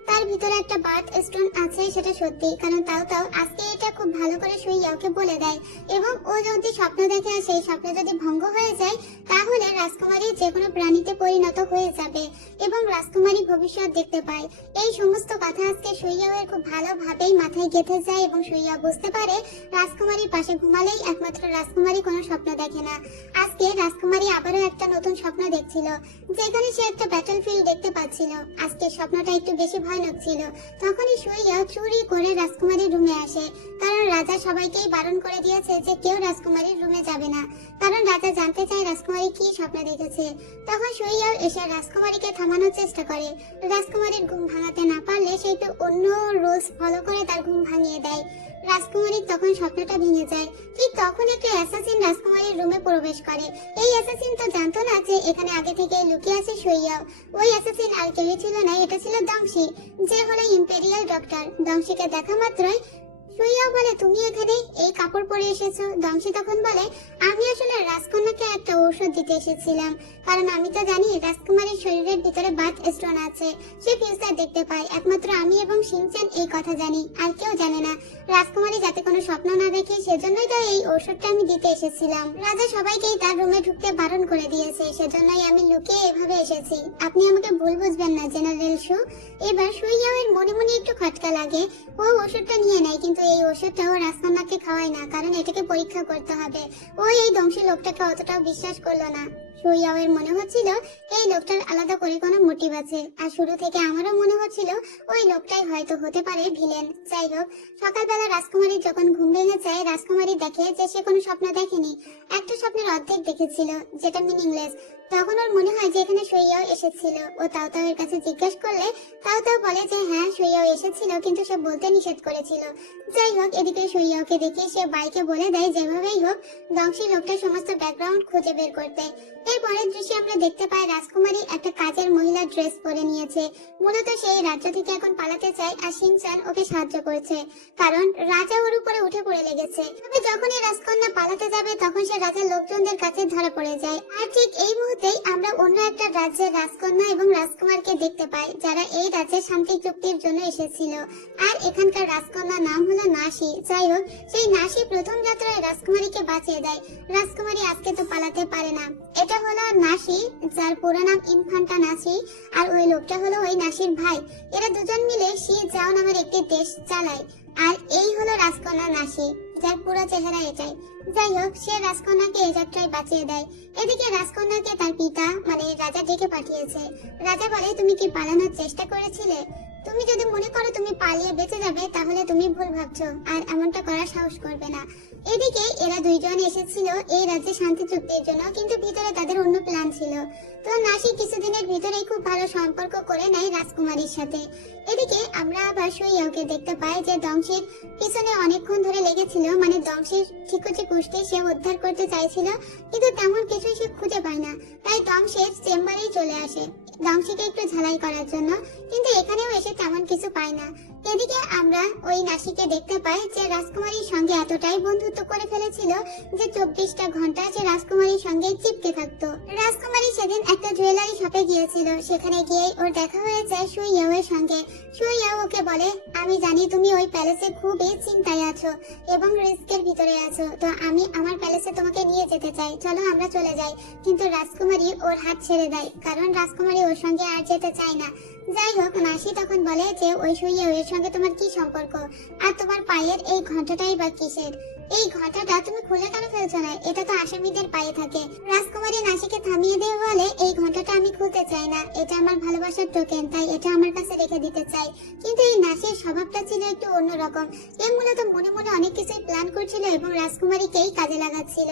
তার ভিতরে একটা বার্থ স্টোন আছে সেটা সত্যি, কারণ তাও আজকে এটা খুব ভালো করে সুইয়াওকে বলে দেয়। এবং ও যদি স্বপ্ন দেখে আর সেই স্বপ্ন যদি ভঙ্গ হয়ে যায় তাহলে রাজকুমারী যে কোনো প্রাণীতে পরিণত হয়ে যাবে এবং রাজকুমারী ভবিষ্যৎ দেখতে পায়। এই সমস্ত কথা আজকে সুইয়াওয়ের খুব ভালোভাবেই মাথায় গেঁথে যায় এবং সুইয়াও বুঝতে পারে রাজকুমারীর পাশে ঘুমালেই একমাত্র রাজকুমারী কোনো স্বপ্ন দেখে না। আজকে রাজকুমারী আবারও একটা নতুন স্বপ্ন দেখছিল, যেখানে সে একটা ব্যাটল ফিল্ড দেখতে পাচ্ছিল। আজকে স্বপ্নটা একটু বেশি ভয়ানক ছিল। তখনই সুইয়াও চুরি করে রাজকুমারীর রুমে আসে, কারণ রাজা সবাইকেই বারণ করে দিয়েছে যে কেউ রাজকুমারীর রুমে যাবে না, কারণ রাজা জানতে চায় রাজকুমারী কি স্বপ্ন দেখেছে। তখন সুইয়াও এসে রাজকুমারীকে থামানোর চেষ্টা করে। রাজকুমারীর ঘুম ভাঙাতে না পারলে সে একটু অন্য রুলস ফলো করে তার ঘুম ভাঙিয়ে দেয়। রাজকুমারীর তখন স্বপ্নটা ভেঙে যায়। ঠিক তখন একটা অ্যাসাসিন রাজকুমারীর রুমে প্রবেশ করে। এই অ্যাসাসিন তো জানতো না যে এখানে আগে থেকে লুকিয়ে আছে সুইয়াও। ওই অ্যাসাসিন আর কেউই ছিল না, এটা ছিল দংশি, যে হলো ইম্পেরিয়াল ডক্টর। দংশিকে দেখা মাত্রই সুইয়াও বলে তুমি এখানে এই কাপড় পরে এসেছো। দংশি তখন বলে আমি আসলে রাজকন্যাকে একটা ঔষধ দিতে এসেছিলাম, কারণ আমি তো জানি রাজকুমারীর শরীরের ভিতরে বাথ স্টোন আছে, সে ফিউচার দেখতে পায়। একমাত্র আমি এবং শিনচ্যান এই কথা জানি, আর কেউ জানে না। রাজকুমারী যাতে কোনো স্বপ্ন না দেখে সেজন্যই তো এই ঔষধটা আমি দিতে এসেছিলাম। রাজা সবাইকেই তার রুমে ঢুকতে বারণ করে দিয়েছে, সেজন্যই আমি লুকিয়ে এভাবে এসেছি। আপনি আমাকে ভুল বুঝবেন না জেনারেল শু। এবার সুইয়াওয়ের মনে মনে একটু খটকা লাগে। ও ওষুধটা নিয়ে নেয়, কিন্তু এই ওষুধটাও রাজকন্যাকে খাওয়ায় না, কারণ এটাকে পরীক্ষা করতে হবে। ও এই দংশী লোকটাকে অতটাও বিশ্বাস করলো না। সুইয়াওয়ের মনে হচ্ছিল এই লোকটার আলাদা করে কোনো মোটিভ আছে, আর শুরু থেকে আমারও মনে হচ্ছিল ওই লোকটাই হয়তো হতে পারে ভিলেন। যাই হোক, সকালবেলা রাজকুমারী যখন ঘুম ভেঙে যায়, রাজকুমারী দেখে যে সে কোনো স্বপ্ন দেখেনি, একটা স্বপ্নের অর্ধেক দেখেছিল যেটা মিনিংলেস। তখন ওর মনে হয় যে এখানে সুইয়াও এসেছিল। ও তাওতাওয়ের কাছে জিজ্ঞেস করলে তাওতাও বলে যে হ্যাঁ, সুইয়াও এসেছিল, কিন্তু সে বলতে নিষেধ করেছিল। যাই হোক, এদিকে সুইয়াওকে দেখে সে বাইকে বলে দেয় যেভাবেই হোক দংশী লোকটার সমস্ত ব্যাকগ্রাউন্ড খুঁজে বের করতে। এর পরের দৃশ্যে আমরা দেখতে পাই রাজকুমারী একটা কাজের মহিলার ড্রেস পরে নিয়েছে। মূলত সেই রাজ্য থেকে এখন পালাতে চায়, আর শিনচান ওকে সাহায্য করছে, কারণ রাজা ওর উপরে উঠে পড়ে লেগেছে। তবে যখনই রাজকন্যা পালাতে যাবে তখন সে রাজার লোকজনদের কাছে ধরা পড়ে যায়। আর ঠিক এই মুহূর্তেই আমরা অন্য একটা রাজ্যের রাজকন্যা এবং রাজকুমারকে দেখতে পাই, যারা এই রাজ্যে শান্তি চুক্তির জন্য এসেছিল। আর এখানকার রাজকন্যার নাম হলো নাসি। যাই হোক, সেই নাসি প্রথম যাত্রায় রাজকুমারীকে বাঁচিয়ে দেয়। রাজকুমারী আজকে তো পালাতে পারে না। এটা হলো নাসি, যার পুরো নাম ইনফান্টা নাসি, আর ওই লোকটা হলো ওই নাসির ভাই। এরা দুজন মিলে শি জাও নামের একটি দেশ চালায়। আর এই হলো রাজকন্যা নাসি, যার পুরো চেহারা এটাই। যাই হোক, সে রাজকন্যাকে এই যাত্রায় বাঁচিয়ে দেয়। এদিকে রাজকন্যাকে তার পিতা মানে রাজা ডেকে পাঠিয়েছে। রাজা বলে, তুমি কি পালানোর চেষ্টা করেছিলে? তুমি যদি মনে করো তুমি পালিয়ে বেঁচে যাবে তাহলে তুমি ভুল ভাবছো, আর এমনটা করার সাহস করবে না। এদিকে এরা দুইজন এসেছিল এই রাজ্যে শান্তি চুক্তির জন্য, কিন্তু ভিতরে তাদের অন্য প্ল্যান ছিল। তো নাসি কিছুদিনের ভিতরেই খুব ভালো সম্পর্ক করে নেয় রাজকুমারীর সাথে। এদিকে আমরা আবার সুইয়াওকে দেখতে পাই যে দংশীর পিছনে অনেকক্ষণ ধরে লেগেছিল, মানে দংশীর ঠিকুচি কুষ্টি সে উদ্ধার করতে চাইছিল, কিন্তু তেমন কিছুই সে খুঁজে পায় না। তাই দংশের চেম্বারেই চলে আসে দংশীকে একটু ঝালাই করার জন্য, কিন্তু এখানেও এসে তেমন কিছু পায় না। এদিকে আমরা ওই নাসিকে দেখতে পাই যে রাজকুমারীর সঙ্গে এতটাই বন্ধুত্ব করে ফেলেছিল যে 24টা ঘন্টা সে রাজকুমারীর সঙ্গে চিপকে থাকতো। রাজকুমারী সেদিন একটা জুয়েলারি শপে গিয়েছিল, সেখানে গিয়ে ওর দেখা হয়ে যায় সুইয়াও এর সঙ্গে। সুইয়াও ওকে বলে, আমি জানি তুমি ওই প্যালেসে খুবই চিন্তায় আছো এবং রিস্কের ভিতরে আছো, তো আমি আমার প্যালেসে তোমাকে নিয়ে যেতে চাই, চলো আমরা চলে যাই। কিন্তু রাজকুমারী ওর হাত ছেড়ে দেয়, কারণ রাজকুমারী ওর সঙ্গে আর যেতে চায় না। যাই হোক, নাসি তখন বলে যে ওই সুইয়াও এর সঙ্গে তোমার কি সম্পর্ক, আর তোমার পায়ের এই ঘন্টাটাই বা কিসের? এই ঘন্টাটা তুমি খুলে কেন ফেলছো না? এটা তো আসামিদের পায়ে থাকে। রাজকুমারী নাসিকে থামিয়ে দিয়ে বলে, এই ঘন্টাটা আমি খুলতে চাই না, এটা আমার ভালোবাসার টোকেন, তাই এটা আমার কাছে রেখে দিতে চাই। কিন্তু এই নাসির স্বভাবটা ছিল একটু অন্যরকম। এ মূলত মনে মনে অনেক কিছুই প্ল্যান করছিল এবং রাজকুমারীকেই কাজে লাগাচ্ছিল।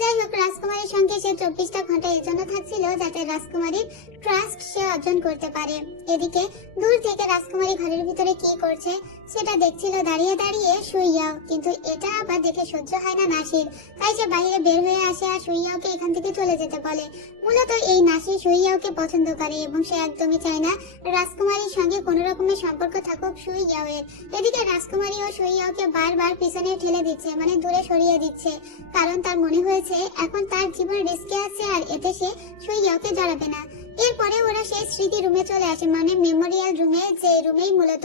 যাই হোক, রাজকুমারীর সঙ্গে সে 24টা ঘন্টা এর জন্য থাকছিল যাতে রাজকুমারীর ট্রাস্ট সে অর্জন করতে পারে। এদিকে দূর থেকে রাজকুমারী ঘরের ভিতরে কি করছে সেটা দেখছিল দাঁড়িয়ে দাঁড়িয়ে সুইয়াও, কিন্তু এটা আবার দেখে সহ্য হয় না নাসির, তাই সে বাইরে বের হয়ে আসে আর সুইয়াওকে এখান থেকে চলে যেতে বলে। মূলত এই নাসি সুইয়াওকে পছন্দ করে এবং সে একদমই চায় না রাজকুমারীর সঙ্গে কোনো রকমের সম্পর্ক থাকুক সুইয়াও এর। এদিকে রাজকুমারী ও সুইয়াওকে বারবার পিছনে ঠেলে দিচ্ছে, মানে দূরে সরিয়ে দিচ্ছে, কারণ তার মনে হয়েছে এখন তার জীবন রিস্কে আছে আর এতে সে সুইয়াওকে জড়াবে না। এরপরে ওরা সেই স্মৃতি রুমে চলে আসে, মানে মেমোরিয়াল রুমে, যে রুমেই মূলত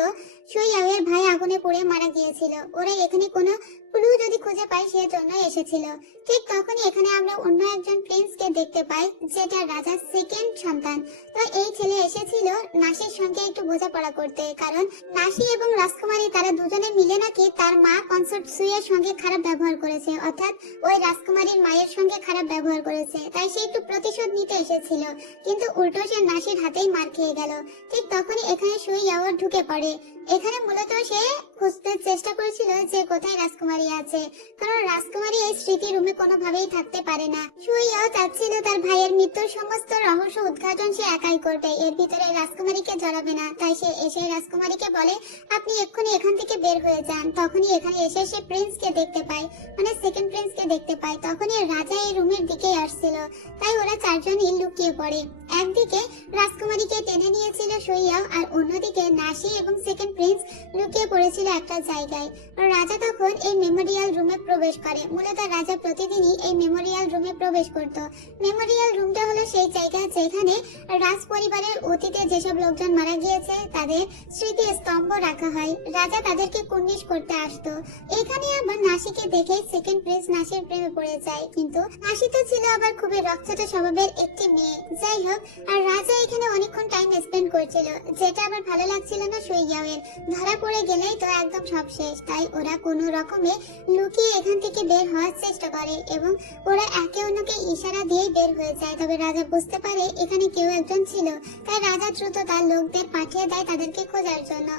সুইয়াও এর ভাই আগুনে পুড়ে মারা গিয়েছিল। ওরা এখানে কোনো ক্লু যদি খুঁজে পায় সেজন্য এসেছিল। ঠিক তখনই এখানে আমরা অন্য একজন প্রিন্সকে দেখতে পাই, যেটা রাজার সেকেন্ড সন্তান। তো এই ছেলে এসেছিল নাসির সঙ্গে একটু বোঝাপড়া করতে, কারণ নাসি এবং রাজকুমারী তারা দুজনে মিলে নাকি তার মা কনসর্ট সুইয়ের সঙ্গে খারাপ ব্যবহার করেছে, অর্থাৎ ওই রাজকুমারীর মায়ের সঙ্গে খারাপ ব্যবহার করেছে, তাই সে একটু প্রতিশোধ নিতে এসেছিল, কিন্তু উল্টো সে নাসির হাতেই মার খেয়ে গেল। ঠিক তখনই এখানে সুইয়াও ঢুকে পড়ে। এখানে মূলত সে খুঁজতে চেষ্টা করেছিল যে কোথায় রাজকুমারী আছে, কারণ রাজকুমারী এই স্মৃতি রুমে কোনোভাবেই থাকতে পারে না। সুইয়াও চাচ্ছিল তার ভাইয়ের মৃত্যুর সমস্ত রহস্য উদ্ঘাটন সে একাই করবে, এর ভিতরে রাজকুমারীকে জড়াবে না। তাই সে এসে রাজকুমারীকে বলে, আপনি এক্ষুনি এখান থেকে বের হয়ে যান। তখনই এখানে এসে সে প্রিন্সকে দেখতে পায়, মানে সেকেন্ড প্রিন্সকে দেখতে পায়। তখনই রাজা এই রুমের দিকে আসছিল, তাই ওরা চারজনই লুকিয়ে পড়ে। একদিকে রাজকুমারীকে টেনে নিয়েছিল সুইয়াও, আর অন্যদিকে নাসি এবং সেকেন্ড প্রিন্স লুকিয়ে পড়েছিল একটা জায়গায়। রাজা তখন এই মেমোরিয়াল রুমে প্রবেশ করে। মূলত রাজা প্রতিদিনই এই মেমোরিয়াল রুমে প্রবেশ করত। মেমোরিয়াল রুমটা হলো সেই জায়গা যেখানে রাজ পরিবারের অতীতে যেসব লোকজন মারা গিয়েছে তাদের স্মৃতি স্তম্ভ রাখা হয়। রাজা তাদেরকে কুর্নিশ করতে আসতো। এখানে আবার নাসিকে দেখে সেকেন্ড প্রিন্স নাসির প্রেমে পড়ে যায়, কিন্তু নাসি তো ছিল আবার খুবই রক্ষিত স্বভাবের একটি মেয়ে। যাই হোক, আর রাজা এখানে অনেকক্ষণ টাইম স্পেন্ড করছিল, যেটা আবার ভালো লাগছিল না সুইয়াও এর। ধরা পড়ে গেলেই তো একদম সব শেষ। তাই ওরা কোনো রকমে লুকিয়ে এখান থেকে বের হওয়ার চেষ্টা করে এবং ওরা একে অন্যকে ইশারা দিয়ে বের হয়ে যায়। তবে রাজা বুঝতে পারে এখানে কেউ একজন ছিল, তাই রাজা দ্রুত তার লোকদের পাঠিয়ে দেয় তাদেরকে খোঁজার জন্য।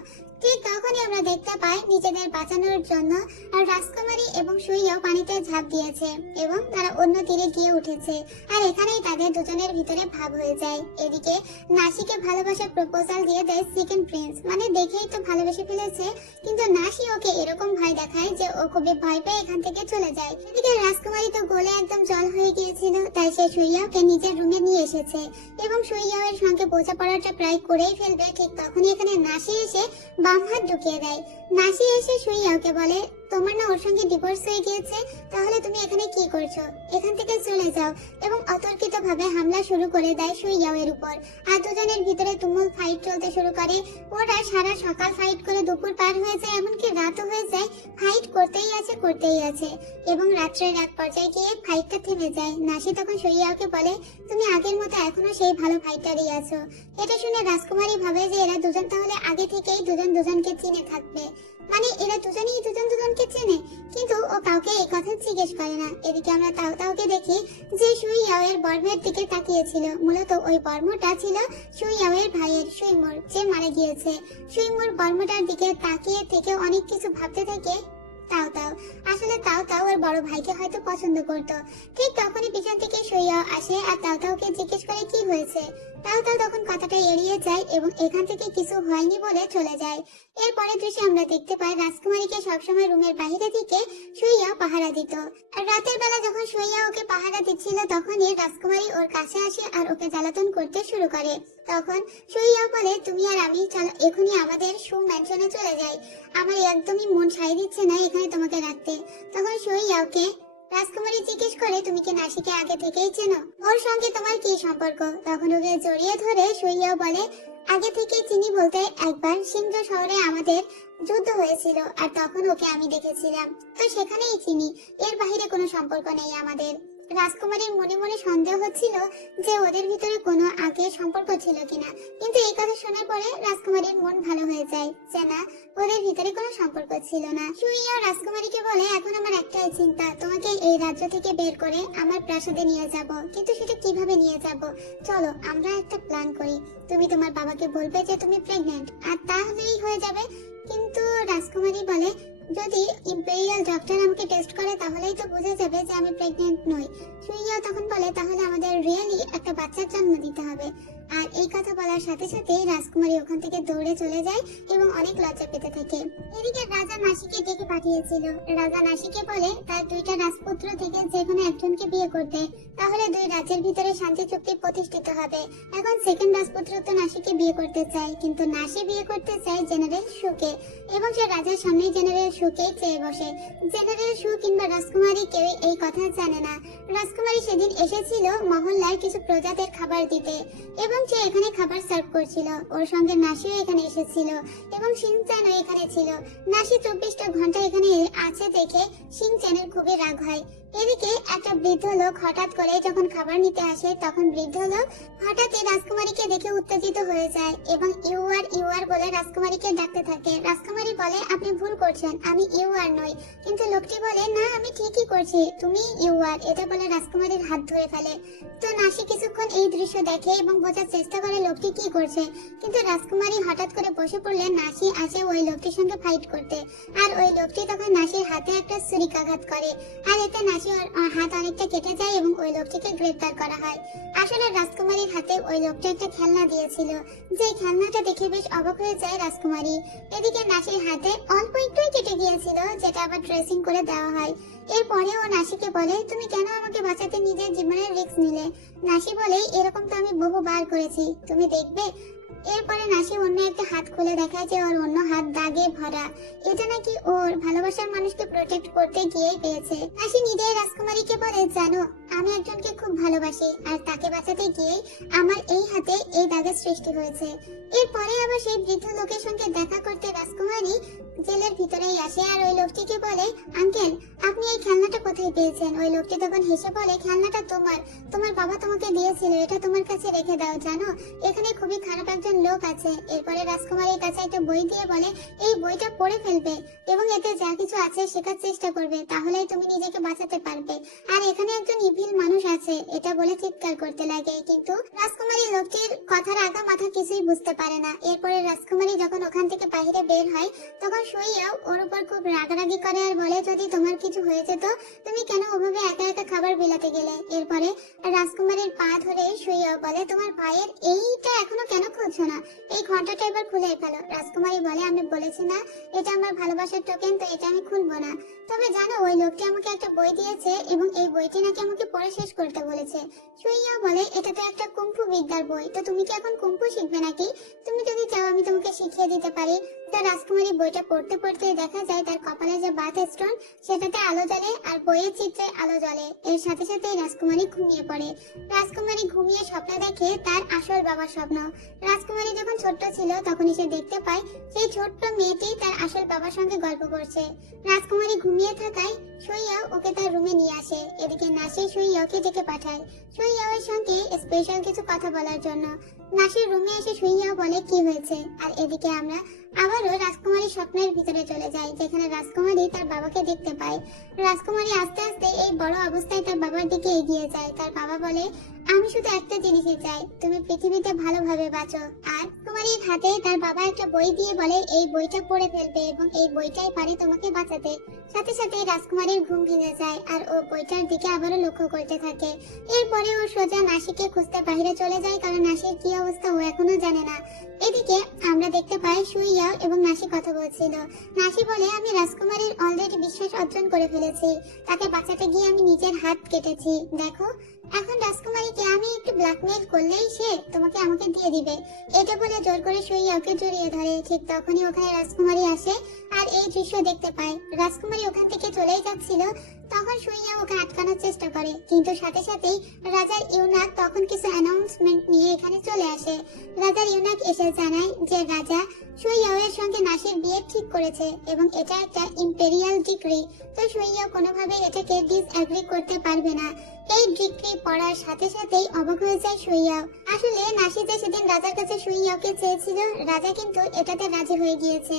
ঠিক তখনই আমরা দেখতে পাই নিজেদের বাঁচানোর জন্য আর রাজকুমারী এবং সুইও পানিতে ঝাঁপ দিয়েছে এবং তারা অন্য তীরে গিয়ে উঠেছে। আর এখানেই তাদের দুজনের ভিতরে ভাব হয়ে যায়। এদিকে নাসিকে ভালোবাসার প্রপোজাল দিয়ে দেয় সেকেন্ড প্রিন্স, মানে দেখেই তো ভালোবেসে ফেলেছে, কিন্তু নাসি ওকে এরকম ভয় দেখায় যে ও খুবই ভয় পেয়ে এখান থেকে চলে যায়। এদিকে রাজকুমারী তো গলে একদম জল হয়ে গিয়েছিল, তাই সে সুইয়াওকে নিজের রুমে নিয়ে এসেছে এবং সুইয়াও এর সঙ্গে বোঝাপড়াটা প্রায় করেই ফেলবে। ঠিক তখনই এখানে নাসি এসে বাম হাত ঢুকিয়ে দেয়। নাসি এসে সুইয়াওকে বলে, তোমার না ওর সঙ্গে ডিভোর্স হয়ে গিয়েছে, তাহলে তুমি এখানে কি করছো? এখান থেকে চলে যাও। এবং অতর্কিতভাবে হামলা শুরু করে দেয় সুইয়াও এর উপর। আর দুজনের ভিতরে তুমুল ফাইট চলতে শুরু করে। ওরা সারা সকাল ফাইট করে দুপুর পার হয়ে যায়, এমনকি রাতও হয়ে যায়। ফাইট করতেই আছে এবং রাত্রের এক পর্যায়ে গিয়ে ফাইটটা থেমে যায়। নাসি তখন সুইয়াওকে বলে, তুমি আগের মতো এখনো সেই ভালো ফাইটারই আছো। এটা শুনে রাজকুমারী ভাবে যে এরা দুজন তাহলে আগে থেকেই দুজন দুজনকে চিনে থাকবে, মানে এরা দুজনেই দুজন দুজনকে চেনে। কিন্তু ও কাউকে এই কথা জিজ্ঞেস করে না। এদিকে আমরা তাওকে দেখি যে সুইয়াও এর বর্মের দিকে তাকিয়েছিল। মূলত ওই বর্মটা ছিল সুইয়াও এর ভাইয়ের, সুইমুর, যে মারা গিয়েছে। সুইমুর বর্মটার দিকে তাকিয়ে থেকে অনেক কিছু ভাবতে থাকে। আসলে তাও ওর বড় ভাইকে হয়তো পছন্দ করত। ঠিক তখনই পিছন থেকে সুইয়াও আসে আর তাওকে জিজ্ঞেস করে কি হয়েছে। তাও তখন কথাটা এড়িয়ে যায় এবং এখান থেকে কিছু হয়নি বলে চলে যায়। এরপরে দৃশ্যে আমরা দেখতে পাই রাজকুমারীকে সবসময় রুমের বাইরে থেকে সুইয়া পাহারা দিত। আর রাতের বেলা যখন সুইয়া ওকে পাহারা দিচ্ছিল তখনই রাজকুমারী ওর কাছে আসে আর ওকে জ্বালাতন করতে শুরু করে। তখন সুইয়া বলে, তুমি আর আমি চলো এখনই আমাদের ম্যানশনে চলে যাই, আমার একদমই মন সায় দিচ্ছে না এখানে তোমাকে রাখতে। তখন সুইয়াওকে রাজকুমারী জিজ্ঞেস করে, তুমি কি নাসিকে আগে থেকেই চেনো? ওর সঙ্গে তোমার কি সম্পর্ক? তখন ওকে জড়িয়ে ধরে সুইয়াও বলে, আগে থেকে চিনি বলতে একবার সিংহ শহরে আমাদের যুদ্ধ হয়েছিল আর তখন ওকে আমি দেখেছিলাম, তো সেখানেই চিনি, এর বাইরে কোনো সম্পর্ক নেই আমাদের। রাজকুমারীর মনে মনে সন্দেহ হচ্ছিল যে ওদের ভিতরে কোনো আগে সম্পর্ক ছিল কিনা, কিন্তু এই কথা শোনার পরে রাজকুমারীর মন ভালো হয়ে যায় যে না, ওদের ভিতরে কোনো সম্পর্ক ছিল না। সুইয়া রাজকুমারীকে বলে, এখন আমার একটাই চিন্তা, তোমাকে এই রাজ্য থেকে বের করে আমার প্রাসাদে নিয়ে যাব, কিন্তু সেটা কিভাবে নিয়ে যাব? চলো আমরা একটা প্ল্যান করি, তুমি তোমার বাবাকে বলবে যে তুমি প্রেগন্যান্ট, আর তাহলেই হয়ে যাবে। কিন্তু রাজকুমারী বলে, যদি ইম্পেরিয়াল ডক্টর আমাকে টেস্ট করে তাহলেই তো বোঝা যাবে যে আমি প্রেগন্যান্ট নই। সুইয়া তখন বলে, তাহলে আমাদের রিয়েলি একটা বাচ্চার জন্ম দিতে হবে। আর এই কথা বলার সাথে সাথে রাজকুমারী ওখান থেকে দৌড়ে চলে যায় এবং অনেক লজ্জা পেতে থাকে। এদিকে রাজা নাসিকে ডেকে পাঠিয়েছিল। রাজা নাসিকে বলে তার দুইটা রাজপুত্র থেকে যে কোনো একজনকে বিয়ে করতে, তাহলে দুই রাজ্যের ভিতরে শান্তি চুক্তি প্রতিষ্ঠিত হবে। এখন সেকেন্ড রাজপুত্র তো নাসিকে বিয়ে করতে চায়, কিন্তু নাসি বিয়ে করতে চায় জেনারেল সুকে, এবং সে রাজার সামনেই জেনারেল সুকে চেয়ে বসে। জেনারেল সু কিংবা রাজকুমারী কেউ এই কথা জানে না। রাজকুমারী সেদিন এসেছিল মহল্লায় কিছু প্রজাদের খাবার দিতে এবং সে এখানে খাবার সার্ভ করছিল। ওর সঙ্গে নাসিও এখানে এসেছিল এবং শিনচ্যানও এখানে ছিল। নাসি 24টা ঘন্টা এখানে আছে দেখে শিনচ্যানের খুবই রাগ হয়। এদিকে একটা বৃদ্ধ লোক হঠাৎ করে যখন খাবার নিতে আসে তখন বৃদ্ধ লোক হঠাৎই রাজকুমারীকে দেখে উত্তেজিত হয়ে যায় এবং ইউআর বলে রাজকুমারীকে ডাকতে থাকে। রাজকুমারী বলে, আপনি ভুল করছেন, আমি ইউআর নই। কিন্তু লোকটি বলে, না আমি ঠিকই করছি, তুমি ইউআর। এটা বলে রাজকুমারীর হাত ধরে ফেলে। তো নাসি কিছুক্ষণ এই দৃশ্য দেখে এবং বোঝার চেষ্টা করে লোকটি কি করছে, কিন্তু রাজকুমারী হঠাৎ করে বসে পড়লে নাসি আসে ওই লোকটির সঙ্গে ফাইট করতে। আর ওই লোকটি তখন নাসির হাতে একটা ছুরিকাঘাত করে, আর এতে নাসি হাত অনেকটা কেটে যায় এবং ওই লোকটিকে গ্রেফতার করা হয়। আসলে রাজকুমারীর হাতে ওই লোকটা একটা খেলনা দিয়েছিল, যে খেলনাটা দেখে বেশ অবাক হয়ে যায় রাজকুমারী। এদিকে নাসির হাতে অল্প একটুই কেটে গিয়েছিল, যেটা আবার ড্রেসিং করে দেওয়া হয়। এরপরে ও নাসিকে বলে, তুমি কেন আমাকে বাঁচাতে নিজের জীবনের রিস্ক নিলে? নাসি বলে, এরকম তো আমি বহুবার করেছি, তুমি দেখবে। এরপরে নাসি অন্য একটা হাত খুলে দেখায় যে ওর অন্য হাত দাগে ভরা। এটা নাকি ওর ভালোবাসার মানুষকে প্রোটেক্ট করতে গিয়েই পেয়েছে। নাসি নিজেই রাজকুমারীকে বলে, জানো আমি একজনকে খুব ভালোবাসি, আর তাকে বাঁচাতে গিয়েই আমার এই হাতে এই দাগের সৃষ্টি হয়েছে। এরপরে আবার সেই বৃদ্ধ লোকের সঙ্গে দেখা করতে রাজকুমারী জেলের ভিতরেই আসে আর ওই লোকটিকে বলে, আঙ্কেল আপনি এই খেলনাটা কোথায় পেয়েছেন? ওই লোকটি তখন হেসে বলে, খেলনাটা তোমার, তোমার বাবা তোমাকে দিয়েছিল, এটা তোমার কাছে রেখে দাও। জানো এখানে খুবই খারাপ একজন লোক আছে। এরপরে রাজকুমারীর কাছে একটা বই দিয়ে বলে, এই বইটা পড়ে ফেলবে এবং এতে যা কিছু আছে শেখার চেষ্টা করবে, তাহলেই তুমি নিজেকে বাঁচাতে পারবে। আর এখানে একজন ইভিল মানুষ আছে, এটা বলে চিৎকার করতে লাগে। কিন্তু রাজকুমারী লোকটির কথার আগা মাথা কিছুই বুঝতে পারে না। এরপরে রাজকুমারী যখন ওখান থেকে বাইরে বের হয় তখন সুইয়াও ওর উপর খুব রাগারাগি করে আর বলে, যদি তোমার কিছু হয়ে যেত তুমি কেন ওভাবে একা একা খাবার বিলাতে গেলে? এরপরে রাজকুমারীর পা ধরে সুইয়াও বলে, তোমার ভাইয়ের এইটা এখনো কেন খুলছো না? এই ঘন্টাটা এবার খুলে ফেলো। রাজকুমারী বলে, আমি বলেছি না এটা আমার ভালোবাসার টোকেন, তো এটা আমি খুলবো না। তবে জানো ওই লোকটি আমাকে একটা বই দিয়েছে এবং এই বইটি নাকি আমাকে পড়ে শেষ করতে বলেছে। সুইয়া বলে, এটা তো একটা কুম্ফু বিদ্যার বই, তো তুমি কি এখন কুম্ফু শিখবে নাকি? তুমি যদি চাও আমি তোমাকে শিখিয়ে দিতে পারি। তো রাজকুমারী বইটা পড়তে পড়তে দেখা যায় তার কপালে যে বাথ স্টোন সেটাতে আলো জ্বলে আর বইয়ের চিত্রে আলো জ্বলে। এর সাথে সাথে রাজকুমারী ঘুমিয়ে পড়ে। রাজকুমারী ঘুমিয়ে স্বপ্ন দেখে তার আসল বাবার স্বপ্ন। রাজকুমারী যখন ছোট্ট ছিল তখনই সে দেখতে পায় সেই ছোট্ট মেয়েটি তার আসল বাবার সঙ্গে গল্প করছে। রাজকুমারী ঘুমিয়ে থাকায় সুইয়া ওকে তার রুমে নিয়ে আসে। এদিকে নাসি সুইয়াকে ডেকে পাঠায় সুইয়ার সঙ্গে স্পেশাল কিছু কথা বলার জন্য। নাসির রুমে এসে সুইয়া বলে কি হয়েছে, আর এদিকে আমরা আবারও রাজকুমারী স্বপ্নের ভিতরে চলে যাই, যেখানে রাজকুমারী তার বাবাকে দেখতে পায়। রাজকুমারী আস্তে আস্তে এই বড় অবস্থায় তার বাবার দিকে এগিয়ে যায়। তার বাবা বলে, আমি শুধু একটা জিনিসই চাই, তুমি পৃথিবীতে ভালোভাবে বাঁচো। আর কুমারীর হাতে তার বাবা একটা বই দিয়ে বলে, এই বইটা পড়ে ফেলবে এবং এই বইটাই পারে তোমাকে বাঁচাতে। সাথে সাথে রাজকুমারীর ঘুম ভেঙে যায় আর ও বইটার দিকে আবারও লক্ষ্য করতে থাকে। এরপরে ও সোজা নাসিকে খুঁজতে বাইরে চলে যায়, কারণ নাসির কি অবস্থা ও এখনো জানে না। এদিকে আমরা দেখতে পাই সুইয়া এবং নাসি কথা বলছিল। নাসি বলে, আমি রাজকুমারীর অলরেডি বিশ্বাস অর্জন করে ফেলেছি, তাকে বাঁচাতে গিয়ে আমি নিজের হাত কেটেছি। দেখো এখন রাজকুমারীকে আমি একটু ব্ল্যাকমেইল করলেই সে তোমাকে আমাকে দিয়ে দিবে। এটা বলে জোর করে সুইয়াকে জড়িয়ে ধরে। ঠিক তখনই ওখানে রাজকুমারী আসে আর এই দৃশ্য দেখতে পায়। রাজকুমারী ওখান থেকে চলেই যাচ্ছিল, তখন সুইয়া ওকে আটকানোর চেষ্টা করে, কিন্তু সাথে সাথেই রাজার ইউনাক তখন কিছু অ্যানাউন্সমেন্ট নিয়ে এখানে চলে আসে। রাজার ইউনাক এসে জানায় যে রাজা সুইয়াওয়ের সঙ্গে নাসির বিয়ে ঠিক করেছে এবং এটা একটা ইম্পেরিয়াল ডিক্রি। তো সুইয়া কোনোভাবে এটাকে ডিসএগ্রি করতে পারবে না। এই ডিক্রি পড়ার সাথে সাথেই অবাক হয়ে যায় সুইয়া। আসলে নাসি যে সেদিন রাজার কাছে সুইয়াকে চেয়েছিল, রাজা কিন্তু এটাতে রাজি হয়ে গিয়েছে।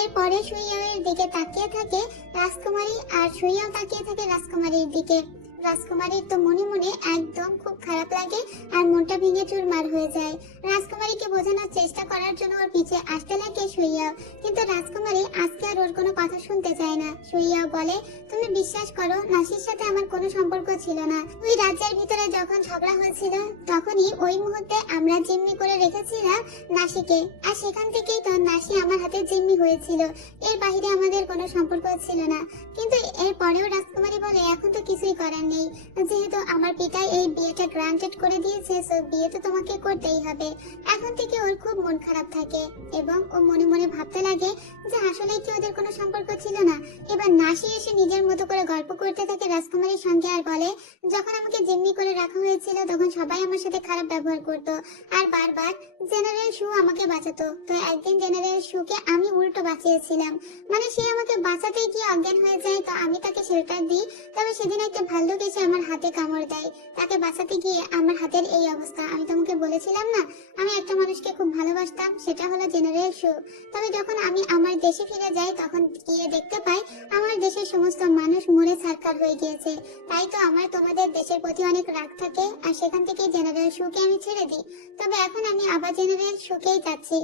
এরপরে সুইয়াওয়ের দিকে তাকিয়ে থাকে রাজকুমারী আর সুইয়াও তাকিয়ে থাকে রাজকুমারীর দিকে। রাজকুমারীর তো মনে মনে একদম খুব খারাপ লাগে আর মনটা ভেঙে চুরমার হয়ে যায়। রাজকুমারীকে বোঝানোর চেষ্টা করার জন্য ওর পিছে আসতে লাগে সুইয়া, কিন্তু রাজকুমারী আজকে আর ওর কোনো কথা শুনতে চায় না। সুইয়া বলে, তুমি বিশ্বাস করো নাসির সাথে আমার কোনো সম্পর্ক ছিল না। ওই রাজ্যের ভিতরে যখন ঝগড়া হয়েছিল তখনই ওই মুহূর্তে আমরা জিম্মি করে রেখেছিলাম নাসিকে, আর সেখান থেকেই তো নাসি আমার হাতে জিম্মি হয়েছিল। এর বাইরে আমাদের কোনো সম্পর্ক ছিল না। কিন্তু এর পরেও রাজকুমারী বলে, এখন তো কিছুই করার নেই, যেহেতু আমার পিতা এই বিয়েটা গ্রান্টেড করে দিয়েছে, সো বিয়ে তো তোমাকে করতেই হবে। এখন থেকে ওর খুব মন খারাপ থাকে এবং ও মনে মনে ভাবতে লাগে যে আসলে কি ওদের কোনো সম্পর্ক ছিল না। এবার নাসি এসে নিজের মতো করে গল্প করতে থাকে রাজকুমারীর সঙ্গে আর বলে, যখন আমাকে জিম্মি করে রাখা হয়েছিল তখন সবাই আমার সাথে খারাপ ব্যবহার করতো আর বারবার জেনারেল শু আমাকে বাঁচাতো। তো একদিন জেনারেল শুকে আমি উল্টো বাঁচিয়েছিলাম, মানে সে আমাকে বাঁচাতে গিয়ে অজ্ঞান হয়ে যায়, তো আমি তাকে শেল্টার দিই। তবে সেদিন একটা ভাল্লুক এসে আমার হাতে কামড় দেয়, তাকে বাঁচাতে গিয়ে আমার হাতের এই অবস্থা। আমি তোমাকে বলেছিলাম না আমি একটা মানুষকে খুব ভালোবাসতাম, সেটা হলো জেনারেল শু। তবে যখন আমি আমার দেশে ফিরে যাই তখন গিয়ে দেখতে পাই আমার দেশের সমস্ত মানুষ মরে ছারখার হয়ে গিয়েছে। তাই তো আমার তোমাদের দেশের প্রতি অনেক রাগ থাকে আর সেখান থেকে জেনারেল শুকে আমি ছেড়ে দিই। তবে এখন আমি আবার জেনারেল শুকেই যাচ্ছি।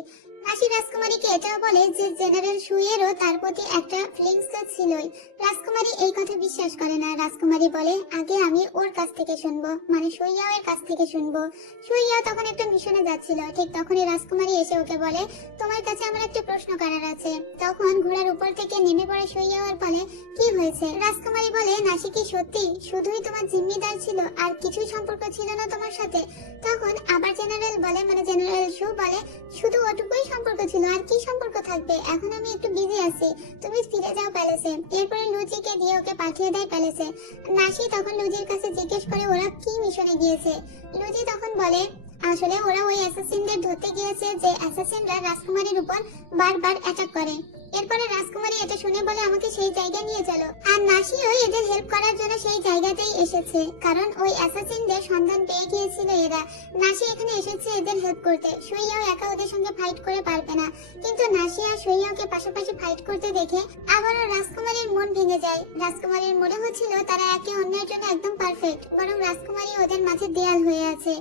নাসি রাজকুমারীকে এটাও বলে যে জেনারেল শুয়েরও তার প্রতি একটা ফিলিংস তো ছিলই। রাজকুমারী এই কথা বিশ্বাস করে না। রাজকুমারী বলে, আগে আমি ওর কাছ থেকে শুনবো, মানে সুইয়াও এর কাছ থেকে শুনবো। সুইয়া তখন একটা মিশনে যাচ্ছিল, ঠিক তখনই রাজকুমারী এসে ওকে বলে, তোমার কাছে আমার একটা প্রশ্ন করার আছে। তখন ঘোড়ার উপর থেকে নেমে পড়ে সুইয়া আর বলে, কি হয়েছে? রাজকুমারী বলে, নাসি কি সত্যি শুধুই তোমার জিম্মিদার ছিল আর কিছুই সম্পর্ক ছিল না তোমার সাথে? তখন আবার জেনারেল বলে, মানে জেনারেল শু বলে, শুধু ওটুকুই সম্পর্ক ছিল, আর কি সম্পর্ক থাকবে? এখন আমি একটু বিজি আছি, তুমি ফিরে যাও প্যালেসে। এরপরে লুচিকে দিয়ে ওকে পাঠিয়ে দেয় প্যালেসে। নাসি তখন লুজির কাছে জিজ্ঞেস করে ওরা কি মিশনে গিয়েছে। লুজি তখন বলে, আসলে ওরা ওই অ্যাসাসিনদের ধরতে গিয়েছে যে অ্যাসাসিনরা রাজকুমারীর উপর বারবার অ্যাটাক করে। এরপরে রাজকুমারী এটা শুনে বলে আমাকে সেই জায়গায় নিয়ে চলো। আর নাসিও এদের হেল্প করার জন্য সেই জায়গাতেই এসেছে, কারণ ওই অ্যাসাসিনদের সন্ধান পেয়ে গিয়েছিল এরা। নাসি এখানে এসেছে এদের হেল্প করতে। সুইয়াও একা ওদের সঙ্গে ফাইট করে পারবে না, কিন্তু নাসি আর সুইয়াওকে পাশাপাশি ফাইট করতে দেখে আবারও রাজকুমারীর মন ভেঙে যায়। রাজকুমারীর মনে হচ্ছিল তারা একে অন্যের জন্য একদম পারফেক্ট, বরং রাজকুমারী ওদের মাঝে দেয়াল হয়ে আছে।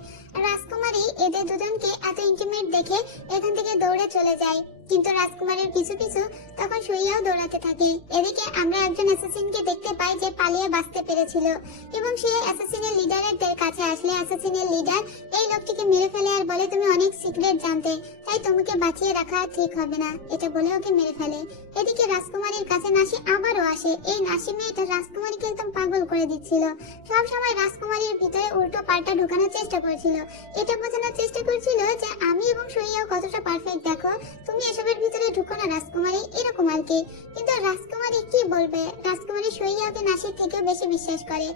রাজকুমারী এদের দুজনকে এত ইন্টিমেট দেখে এখান থেকে দৌড়ে চলে যায়, কিন্তু রাজকুমারীর পিছু পিছু তখন সুইয়াও দৌড়াতে থাকে। এদিকে আমরা একজন অ্যাসাসিনকে দেখতে পাই যে পালিয়ে বাঁচতে পেরেছিল, এবং সে অ্যাসাসিনের লিডারের কাছে আসলে অ্যাসাসিনের লিডার এই লোকটিকে মেরে ফেলে আর বলে তুমি অনেক সিক্রেট জানতে, তাই তোমাকে বাঁচিয়ে রাখা ঠিক হবে না, এটা বলে ওকে মেরে ফেলে। এদিকে রাজকুমারীর কাছে নাসি আবারও আসে। এই নাসি মেয়েটা রাজকুমারীকে একদম পাগল করে দিচ্ছিল, সব সময় রাজকুমারীর ভিতরে উল্টো পাল্টা ঢোকানোর চেষ্টা করছিল। এটা বোঝানোর চেষ্টা করছিল যে আমি এবং সুইয়াও কতটা পারফেক্ট, দেখো তুমি এসবের ভিতরে ঢুকো না রাজকুমারী, এরকম আর কি। কিন্তু রাজকুমারী কি বলবে, রাজকুমারী সুইয়াওকে নাসির থেকে বেশি বিশ্বাস করে।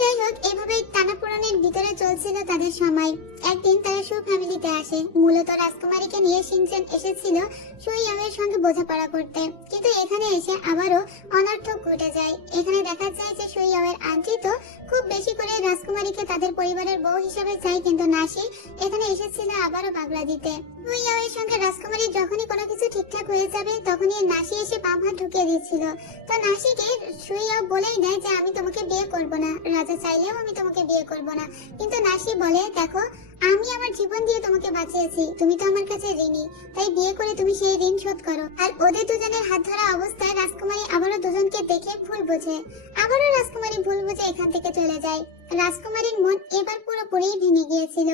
যাই হোক, এভাবে টানাপোড়েনের ভিতরে চলছিল তাদের সময়। একদিন তারা সু ফ্যামিলিতে আসে। মূলত রাজকুমারীকে নিয়ে শিনচেন এসেছিল সুইয়াওয়ের সঙ্গে বোঝাপড়া করতে, কিন্তু এখানে এসে আবারও অনর্থক ঘটে যায়। এখানে দেখা যায় যে সুইয়াওয়ের আন্টি তো খুব বেশি করে রাজকুমারীকে তাদের পরিবারের বউ হিসেবে চাই, কিন্তু নাসি এখানে এসেছিল আবারও পাগলা দিতে। সুইয়াওয়ের সঙ্গে রাজকুমারীর যখনই কোনো কিছু ঠিকঠাক হয়ে যাবে তখনই নাসি এসে পাম হাত ঢুকিয়ে দিচ্ছিল। তো নাসিকে সুইয়াও বলেই দেয় যে আমি তোমাকে বিয়ে করব না, রাজা চাইলেও আমি তোমাকে বিয়ে করব না। কিন্তু নাসি বলে দেখো আমি আমার জীবন দিয়ে তোমাকে বাঁচিয়েছি, তুমি তো আমার কাছে ঋণী, তাই বিয়ে করে তুমি সেই ঋণ শোধ করো। আর ওদের দুজনের হাত ধরা অবস্থায় রাজকুমারী আবারও দুজনকে দেখে ভুল বোঝে। আবারও রাজকুমারী ভুল বুঝে এখান থেকে চলে যায়। রাজকুমারীর মন এবার পুরোপুরি ভেঙে গিয়েছিল।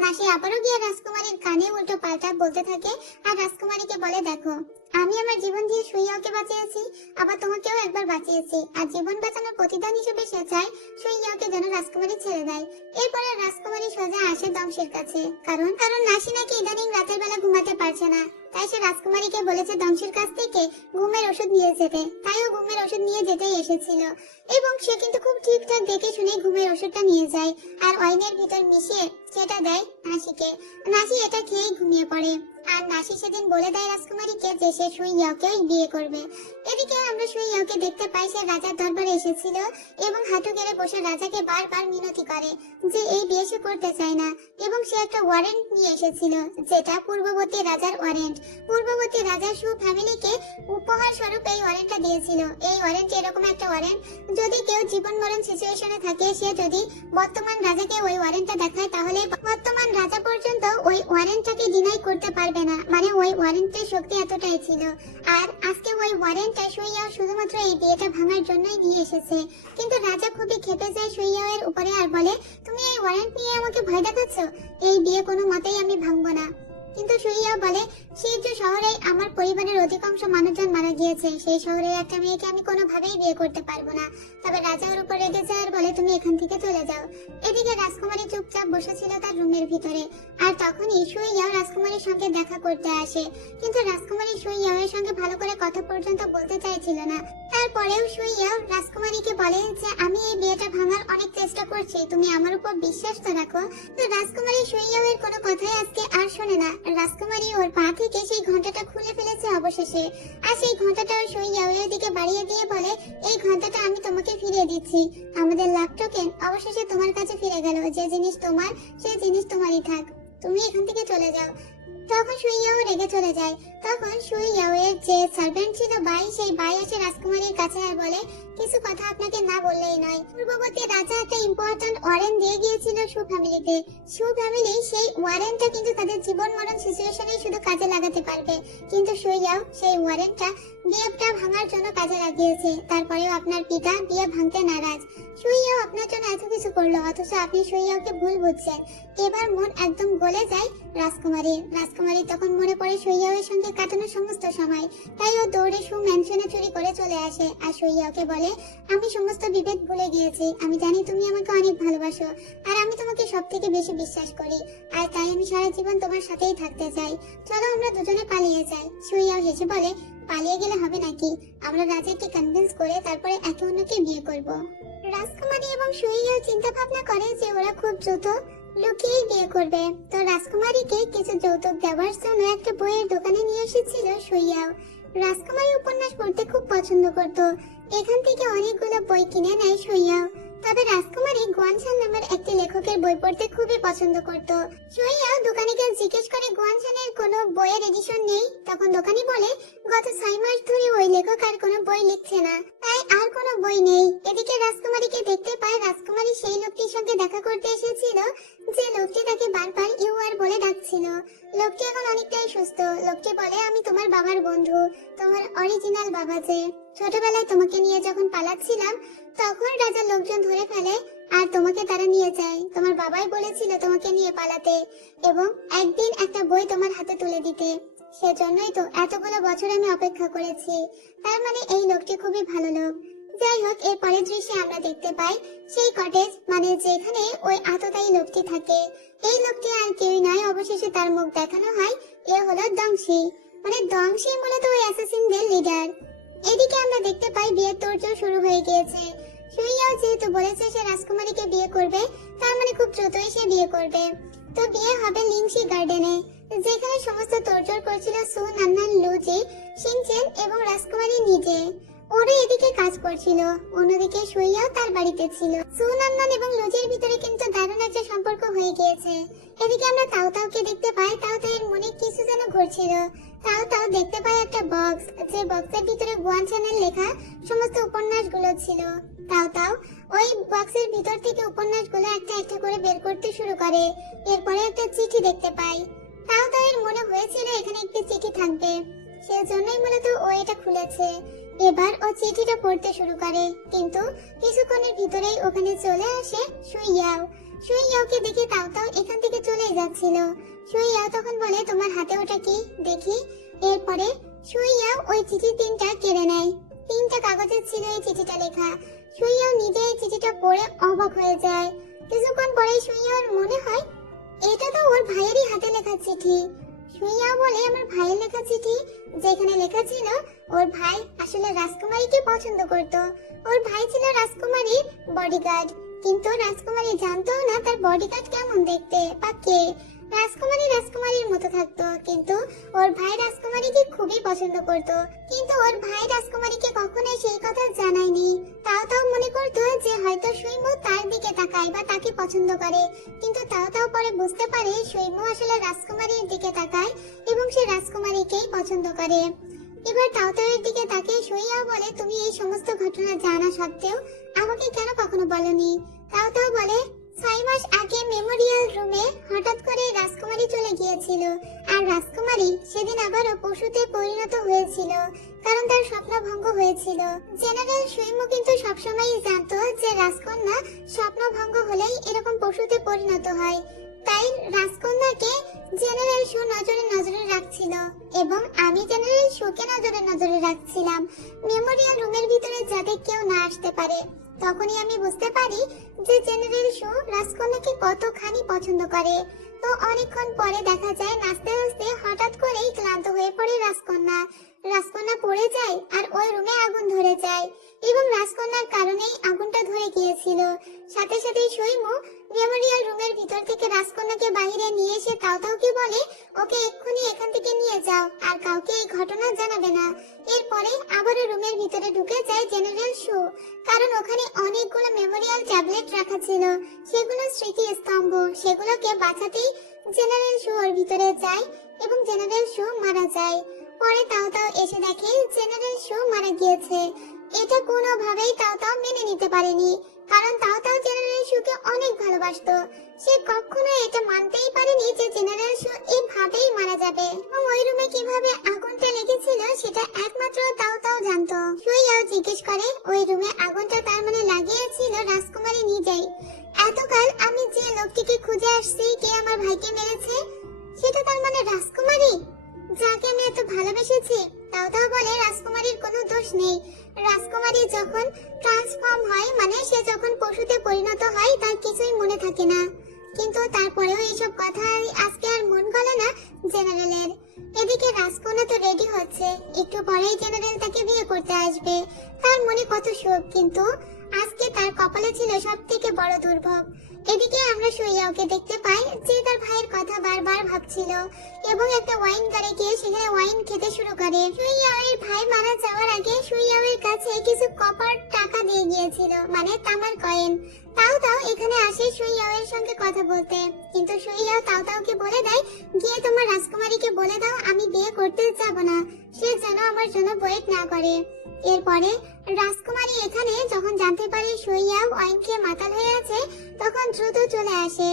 নাসি আবারও গিয়ে রাজকুমারীর কানে উল্টো পাল্টা বলতে থাকে আর রাজকুমারীকে বলে দেখো আমি আমার জীবন দিয়ে সুইয়াওকে বাঁচিয়েছি, আবার তোমাকেও একবার বাঁচিয়েছি, আর জীবন বাঁচানোর প্রতিদান হিসেবে সে চায় সুইয়াওকে যেন রাজকুমারী ছেড়ে দেয়। এরপরে রাজকুমারী সোজা আসে দংশের কাছে, কারণ নাসি নাকি ইদানিং রাতের বেলা ঘুমাতে পারছে না, তাই সে রাজকুমারীকে বলেছে দংশের কাছ থেকে ঘুমের ওষুধ নিয়ে যেতে। তাই ও ঘুমের ওষুধ নিয়ে যেতেই এসেছিল, এবং সে কিন্তু খুব ঠিকঠাক দেখে শুনে ঘুমের ওষুধটা নিয়ে যায় আর ওয়াইনের ভিতর মিশিয়ে সেটা দেয় নাসিকে। নাসি এটা খেয়েই ঘুমিয়ে পড়ে, আর নাসি সেদিন বলে দেয় রাজকুমারীকে যে সে সুইয়াওকে বিয়ে করবে। এদিকে আমরা সুইয়াওকে দেখতে পাই সে রাজার দরবারে এসেছিল এবং হাঁটু গেড়ে বসে রাজাকে বারবার মিনতি করে যে এই বিয়ে সে করতে চায় না, এবং সে একটা ওয়ারেন্ট নিয়ে এসেছিল যেটা পূর্ববর্তী রাজার ওয়ারেন্ট। পূর্ববর্তী রাজার সু ফ্যামিলিকে উপহার স্বরূপ এই ওয়ারেন্টটা দিয়েছিল। এই ওয়ারেন্ট এরকম একটা ওয়ারেন্ট, যদি কেউ জীবন মরণ সিচুয়েশনে থাকে সে যদি বর্তমান রাজাকে ওই ওয়ারেন্টটা দেখায় তাহলে বর্তমান রাজা পর্যন্ত ওই ওয়ারেন্টটাকে ডিনাই করতে পারবে না, মানে ওই ওয়ারেন্টের শক্তি এতটাই ছিল। আর আজকে ওই ওয়ারেন্টটা সুইয়াও শুধুমাত্র এই বিয়েটা ভাঙার জন্যই দিয়ে এসেছে। কিন্তু রাজা খুবই ক্ষেপে যায় সুইয়াওয়ের উপরে আর বলে তুমি এই ওয়ারেন্ট নিয়ে আমাকে ভয় দেখাচ্ছ, এই বিয়ে কোনো মতেই আমি ভাঙবো না। কিন্তু সুইয়াও বলে সেই যে শহরে আমার পরিবারের অধিকাংশ মানুষজন মারা গিয়েছে, সেই শহরের একটা মেয়েকে আমি কোনোভাবেই বিয়ে করতে পারবো না। তবে রাজা ওর উপর রেগে যায় আর বলে তুমি এখান থেকে চলে যাও। এদিকে রাজকুমারী চুপচাপ বসেছিল তার রুমের ভিতরে, আর তখনই সুইয়াও রাজকুমারীর সঙ্গে দেখা করতে আসে। কিন্তু রাজকুমারী সুইয়াওয়ের সঙ্গে ভালো করে কথা পর্যন্ত বলতে চাইছিল না। তারপরেও সুইয়াও রাজকুমারীকে বলে যে আমি এই বিয়েটা ভাঙার অনেক চেষ্টা করছি, তুমি আমার উপর বিশ্বাস তো রাখো। তো রাজকুমারী সুইয়াওয়ের কোনো কথাই আজকে আর শোনে না। রাজকুমারী ওর পা থেকে সেই ঘন্টাটা খুলে ফেলেছে অবশেষে, আর সেই ঘন্টাটা ওই সুইয়াওয়ের দিকে বাড়িয়ে দিয়ে বলে এই ঘন্টাটা আমি তোমাকে ফিরিয়ে দিচ্ছি, আমাদের লাভ টোকেন অবশেষে তোমার কাছে ফিরে গেল, যে জিনিস তোমার সেই জিনিস তোমারই থাক, তুমি এখান থেকে চলে যাও। তখন সুইয়াও রেগে চলে যায়। তখন সুইয়াওয়ের যে সার্ভেন্ট ছিল বাই, সেই বাই এসে রাজকুমারীর কাছে আর বলে কিছু কথা আপনাকে না বললেই নয়। পূর্ববর্তী রাজা একটা ইম্পর্টেন্ট ওয়ারেন্ট দিয়ে গিয়েছিল সু ফ্যামিলিতে। সু ফ্যামিলি সেই ওয়ারেন্টটা কিন্তু তাদের জীবন মরণ সিচুয়েশনে শুধু কাজে লাগাতে পারবে, কিন্তু সুইয়াও সেই ওয়ারেন্টটা বিয়েটা ভাঙার জন্য কাজে লাগিয়েছে। তারপরেও আপনার পিতা বিয়ে ভাঙতে নারাজ। সুইয়াও আপনার জন্য এত কিছু করলো, অথচ আপনি সুইয়াওকে ভুল বুঝছেন। এবার মন একদম গলে যায় রাজকুমারী তখন মনে পড়ে সুইয়াওয়ের সঙ্গে কাটানো সমস্ত সময়, তাই ও দৌড়ে সু ম্যানশনে চুরি করে চলে আসে আর সুইয়াওকে বলে আমি সমস্ত বিভেদ ভুলে গিয়েছি, আমি জানি তুমি আমাকে অনেক ভালোবাসো আর আমি তোমাকে সব থেকে বেশি বিশ্বাস করি, আর তাই আমি সারা জীবন তোমার সাথেই থাকতে চাই, চলো আমরা দুজনে পালিয়ে যাই। সুইয়াও হেসে বলে পালিয়ে গেলে হবে নাকি, আমরা রাজাকে কনভিন্স করে তারপরে একে অন্যকে বিয়ে করব। রাজকুমারী এবং সুইয়াও চিন্তা ভাবনা করে যে ওরা খুব দ্রুত লুকিয়ে বিয়ে করবে। তো রাজকুমারীকে কিছু যৌতুক দেওয়ার জন্য একটা বইয়ের দোকানে নিয়ে এসেছিল সুইয়াও। রাজকুমারী উপন্যাস পড়তে খুব পছন্দ করত। এখান থেকে অনেকগুলো বই কিনে নেয় সুইয়াও। তবে রাজকুমারী গুয়ানশান নামের একটি লেখকের বই পড়তে খুবই পছন্দ করত। সুইয়াও দোকানিকে জিজ্ঞেস করে গুয়ানশানের কোনো বইয়ের এডিশন নেই। তখন দোকানি বলে গত 6 মাস ধরে ওই লেখক আর কোনো বই লিখছে না, তাই আর কোনো বই নেই। এদিকে রাজকুমারীকে দেখতে পায় রাজকুমারী সেই লোকটির সঙ্গে দেখা করতে এসেছিল, যে লোকটি তাকে বারবার ইউআর বলে ডাকছিল। লোকটি এখন অনেকটাই সুস্থ। লোকটি বলে, আমি তোমার বাবার বন্ধু, তোমার অরিজিনাল বাবা। যে ছোটবেলায় তোমাকে নিয়ে যখন পালাচ্ছিলাম তখন রাজার লোকজন ধরে ফেলে আর তোমাকে তারা নিয়ে যায়। তোমার বাবাই বলেছিল তোমাকে নিয়ে পালাতে এবং একদিন একটা বই তোমার হাতে তুলে দিতে। সেজন্যই তো এতগুলো বছর আমি অপেক্ষা করেছি। তার মানে এই লোকটি খুবই ভালো লোক। যাই হোক, এর পরের দৃশ্যে আমরা দেখতে পাই সেই কটেজ, মানে যেখানে ওই আততায়ী লোকটি থাকে। এই লোকটি আর কেউই নয়, অবশেষে তার মুখ দেখানো হয়। এ হলো দংশি, মানে দংশি মূলত ওই অ্যাসাসিনদের লিডার। এদিকে আমরা দেখতে পাই বিয়ের তোড়জোড় শুরু হয়ে গিয়েছে। সুইয়াও যেহেতু বলেছে সে রাজকুমারীকে বিয়ে করবে, তার মানে খুব দ্রুতই সে বিয়ে করবে। তো বিয়ে হবে লিংশি গার্ডেনে, যেখানে সমস্ত তোড়জোড় করছিল সু নান্নান, লুজি, শিনচেন এবং রাজকুমারী নিজে। ওরা এদিকে কাজ করছিল, অন্যদিকে সুইয়াও তার বাড়িতে ছিল। সু নান্নান এবং লুজির ভিতরে কিন্তু দারুণ একটা সম্পর্ক হয়ে গিয়েছে। এদিকে আমরা তাও তাওকে দেখতে পাই। তাও তাওয়ের মনে কিছু যেন ঘুরছিল। তাও তাও দেখতে পাই একটা বক্স, যে বক্সের ভিতরে গুয়ানশানের লেখা সমস্ত উপন্যাসগুলো ছিল। তাও তাও ওই বক্সের ভিতর থেকে উপন্যাসগুলো একটা একটা করে বের করতে শুরু করে। এরপরে একটা চিঠি দেখতে পাই। তাও তাওয়ের মনে হয়েছিল এখানে একটি চিঠি থাকবে, সেজন্যই মূলত ও এটা খুলেছে। এবার ও চিঠিটা পড়তে শুরু করে, কিন্তু কিছুক্ষণের ভিতরেই ওখানে চলে আসে সুইয়াও। সুইয়াওকে দেখে তাও তাও এখান থেকে চলে যাচ্ছিল। সুইয়াও তখন বলে, তোমার হাতে ওটা কি দেখি। এরপরে সুইয়াও ওই চিঠি 3টা কেড়ে নেয়। 3টা কাগজে ছিল এই চিঠিটা লেখা। সুইয়াও নিজে এই চিঠিটা পড়ে অবাক হয়ে যায়। কিছুক্ষণ পরে সুইয়াওর মনে হয় এটা তো ওর ভাইয়েরই হাতে লেখা চিঠি। সুইয়াও বলে, আমার ভাইয়ের লেখা চিঠি? যেখানে লেখা ছিল ওর ভাই আসলে রাজকুমারীকে পছন্দ করত। ওর ভাই ছিল রাজকুমারীর বডিগার্ড, কিন্তু রাজকুমারী জানতো না তার বডিগার্ড কেমন দেখতে বা কে। রাজকুমারী রাজকুমারীর মতো থাকতো, কিন্তু ওর ভাই রাজকুমারীকে খুবই পছন্দ করত। কিন্তু ওর ভাই রাজকুমারীকে কখনোই সেই কথা জানায়নি। তাও তাও মনে করতো যে হয়তো সুইমু তার দিকে তাকায় বা তাকে পছন্দ করে, কিন্তু তাও তাও পরে বুঝতে পারে সুইমু আসলে রাজকুমারীর দিকে তাকায় এবং সে রাজকুমারীকেই পছন্দ করে। এবার তাও তাওয়ের দিকে তাকিয়ে সুইয়াও বলে, তুমি এই সমস্ত ঘটনা জানা সত্ত্বেও আমাকে কেন কখনো বলনি? তাও তাও বলে, 6 মাস আগে মেমোরিয়াল রুমে হঠাৎ করে রাজকুমারী চলে গিয়েছিল, আর রাজকুমারী সেদিন আবারও পশুতে পরিণত হয়েছিল, কারণ তার স্বপ্ন ভঙ্গ হয়েছিল। জেনারেল সুইমু কিন্তু সবসময়ই জানতো যে রাজকন্যা স্বপ্ন ভঙ্গ হলেই এরকম পশুতে পরিণত হয়। তাই রাজকন্যাকে জেনারেল শু নজরে নজরে রাখছিল এবং আমি জেনারেল শুকে নজরে নজরে রাখছিলাম, মেমোরিয়াল রুমের ভিতরে যাতে কেউ না আসতে পারে। তখনই আমি বুঝতে পারি যে জেনারেল শু রাজকন্যাকে কতখানি পছন্দ করে। তো অনেকক্ষণ পরে দেখা যায় নাচতে নাচতে হঠাৎ করেই ক্লান্ত হয়ে পড়ে রাজকন্যা। রাজকন্যা পড়ে যায় আর ওই রুমে আগুন ধরে যায় এবং রাজকন্যার কারণেই আগুনটা ধরে গিয়েছিল। সাথে সাথেই সুইমু মেমোরিয়াল রুমের ভিতর থেকে রাজকন্যাকে বাইরে নিয়ে এসে তাও তাওকে বলে, ওকে এক্ষুনি এখান থেকে নিয়ে যাও আর কাউকে এই ঘটনা জানাবে না। এরপরে আবারও রুমের ভিতরে ঢুকে যায় জেনারেল শু, কারণ ওখানে অনেকগুলো মেমোরিয়াল ট্যাবলেট রাখা ছিল, সেগুলো স্মৃতি স্তম্ভ। সেগুলোকে বাঁচাতেই জেনারেল শু ওর ভিতরে যায় এবং জেনারেল শু মারা যায়। পরে তাও তাও এসে দেখে জেনারেল শু মারা গিয়েছে। এটা কোনোভাবেই তাও তাও মেনে নিতে পারেনি, কারণ তাও তাও জেনারেল শুকে অনেক ভালোবাসতো। সে কখনো এটা মানতেই পারেনি যে জেনারেল শু এইভাবেই মারা যাবে। এবং ওই রুমে কিভাবে আগুনটা লেগেছিল সেটা একমাত্র তাও তাও জানতো। সুইয়াও জিজ্ঞেস করে, ওই রুমে আগুনটা তার মানে লাগিয়েছিল রাজকুমারী নিজেই। এতকাল আমি যে লোকটিকে খুঁজে আসছি কে আমার ভাইকে মেরেছে, সেটা তার মানে রাজকুমারী, যাকে আমি এত ভালোবেসেছি। তাও তাও বলে, রাজকুমারীর কোনো দোষ নেই। রাজকুমারী যখন ট্রান্সফর্ম হয়, মানে সে যখন পশুতে পরিণত হয়, তার কিছুই মনে থাকে না। কিন্তু তারপরেও এইসব কথা আজকে আর মন গলে না জেনারেলের। এদিকে রাজকন্যা তো রেডি হচ্ছে, একটু পরেই জেনারেল তাকে বিয়ে করতে আসবে। তার মনে কত সুখ, কিন্তু আজকে তার কপালে ছিল সব থেকে বড় দুর্ভোগ। এদিকে আমরা সুইয়াওকে দেখতে পাই যে তার ভাইয়ের কথা বারবার ভাবছিল এবং একটা ওয়াইন গাড়ি গিয়ে সেখানে ওয়াইন খেতে শুরু করে। সুইয়াওয়ের ভাই মারা যাওয়ার আগে সুইয়াওয়ের কাছে কিছু কপার টাকা দিয়ে গিয়েছিল, মানে তামার কয়েন। তাও এখানে আসে সুইয়াওয়ের সঙ্গে কথা বলতে, কিন্তু সুইয়াও তাওকে বলে দেয় গিয়ে তোমার রাজকুমারীকে বলে দাও আমি বিয়ে করতে যাব না, সে যেন আমার জন্য ওয়েট না করে। এরপরে রাজকুমারী এখানে যখন জানতে পারে সুইয়াও ওয়াইন খেয়ে মাতাল হয়ে আছে তখন দ্রুত চলে আসে।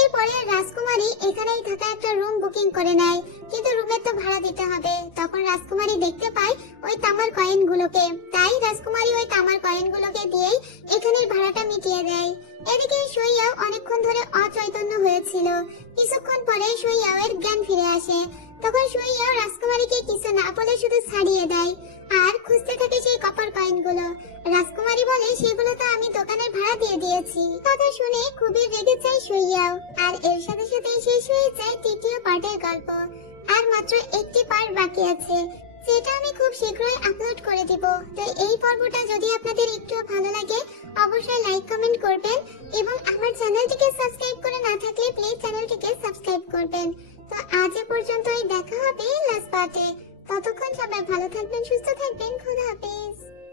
এরপরে রাজকুমারী এখানেই থাকা একটা রুম বুকিং করে নেয়, কিন্তু রুমের তো ভাড়া দিতে হবে। তখন রাজকুমারী দেখতে পায় ওই তামার কয়েনগুলোকে, তাই রাজকুমারী ওই তামার কয়েনগুলোকে দিয়েই এখানের ভাড়াটা মিটিয়ে দেয়। এদিকে সুইয়াও অনেকক্ষণ ধরে অচৈতন্য হয়েছিল, কিছুক্ষণ পরে সুইয়াওয়ের জ্ঞান ফিরে আসে। তখন সুইয়াও রাজকুমারীকে কিছু না বলে শুধু ছাড়িয়ে দেয় আর খুঁজতে থাকে সেই কপার কয়েনগুলো। রাজকুমারী বলে সেগুলো তো আমি দোকানের ভাড়া দিয়ে দিয়েছি। কথা শুনে খুবই রেগে যায় সুইয়াও, আর এর সাথে সাথে শেষ হয়ে যায় তৃতীয় পার্টের গল্প। আর মাত্র একটি পার্ট বাকি আছে, যেটা আমি খুব শীঘ্রই আপলোড করে দিব। তো এই পর্বটা যদি আপনাদের একটু ভালো লাগে অবশ্যই লাইক কমেন্ট করবেন এবং আমার চ্যানেলটিকে সাবস্ক্রাইব করে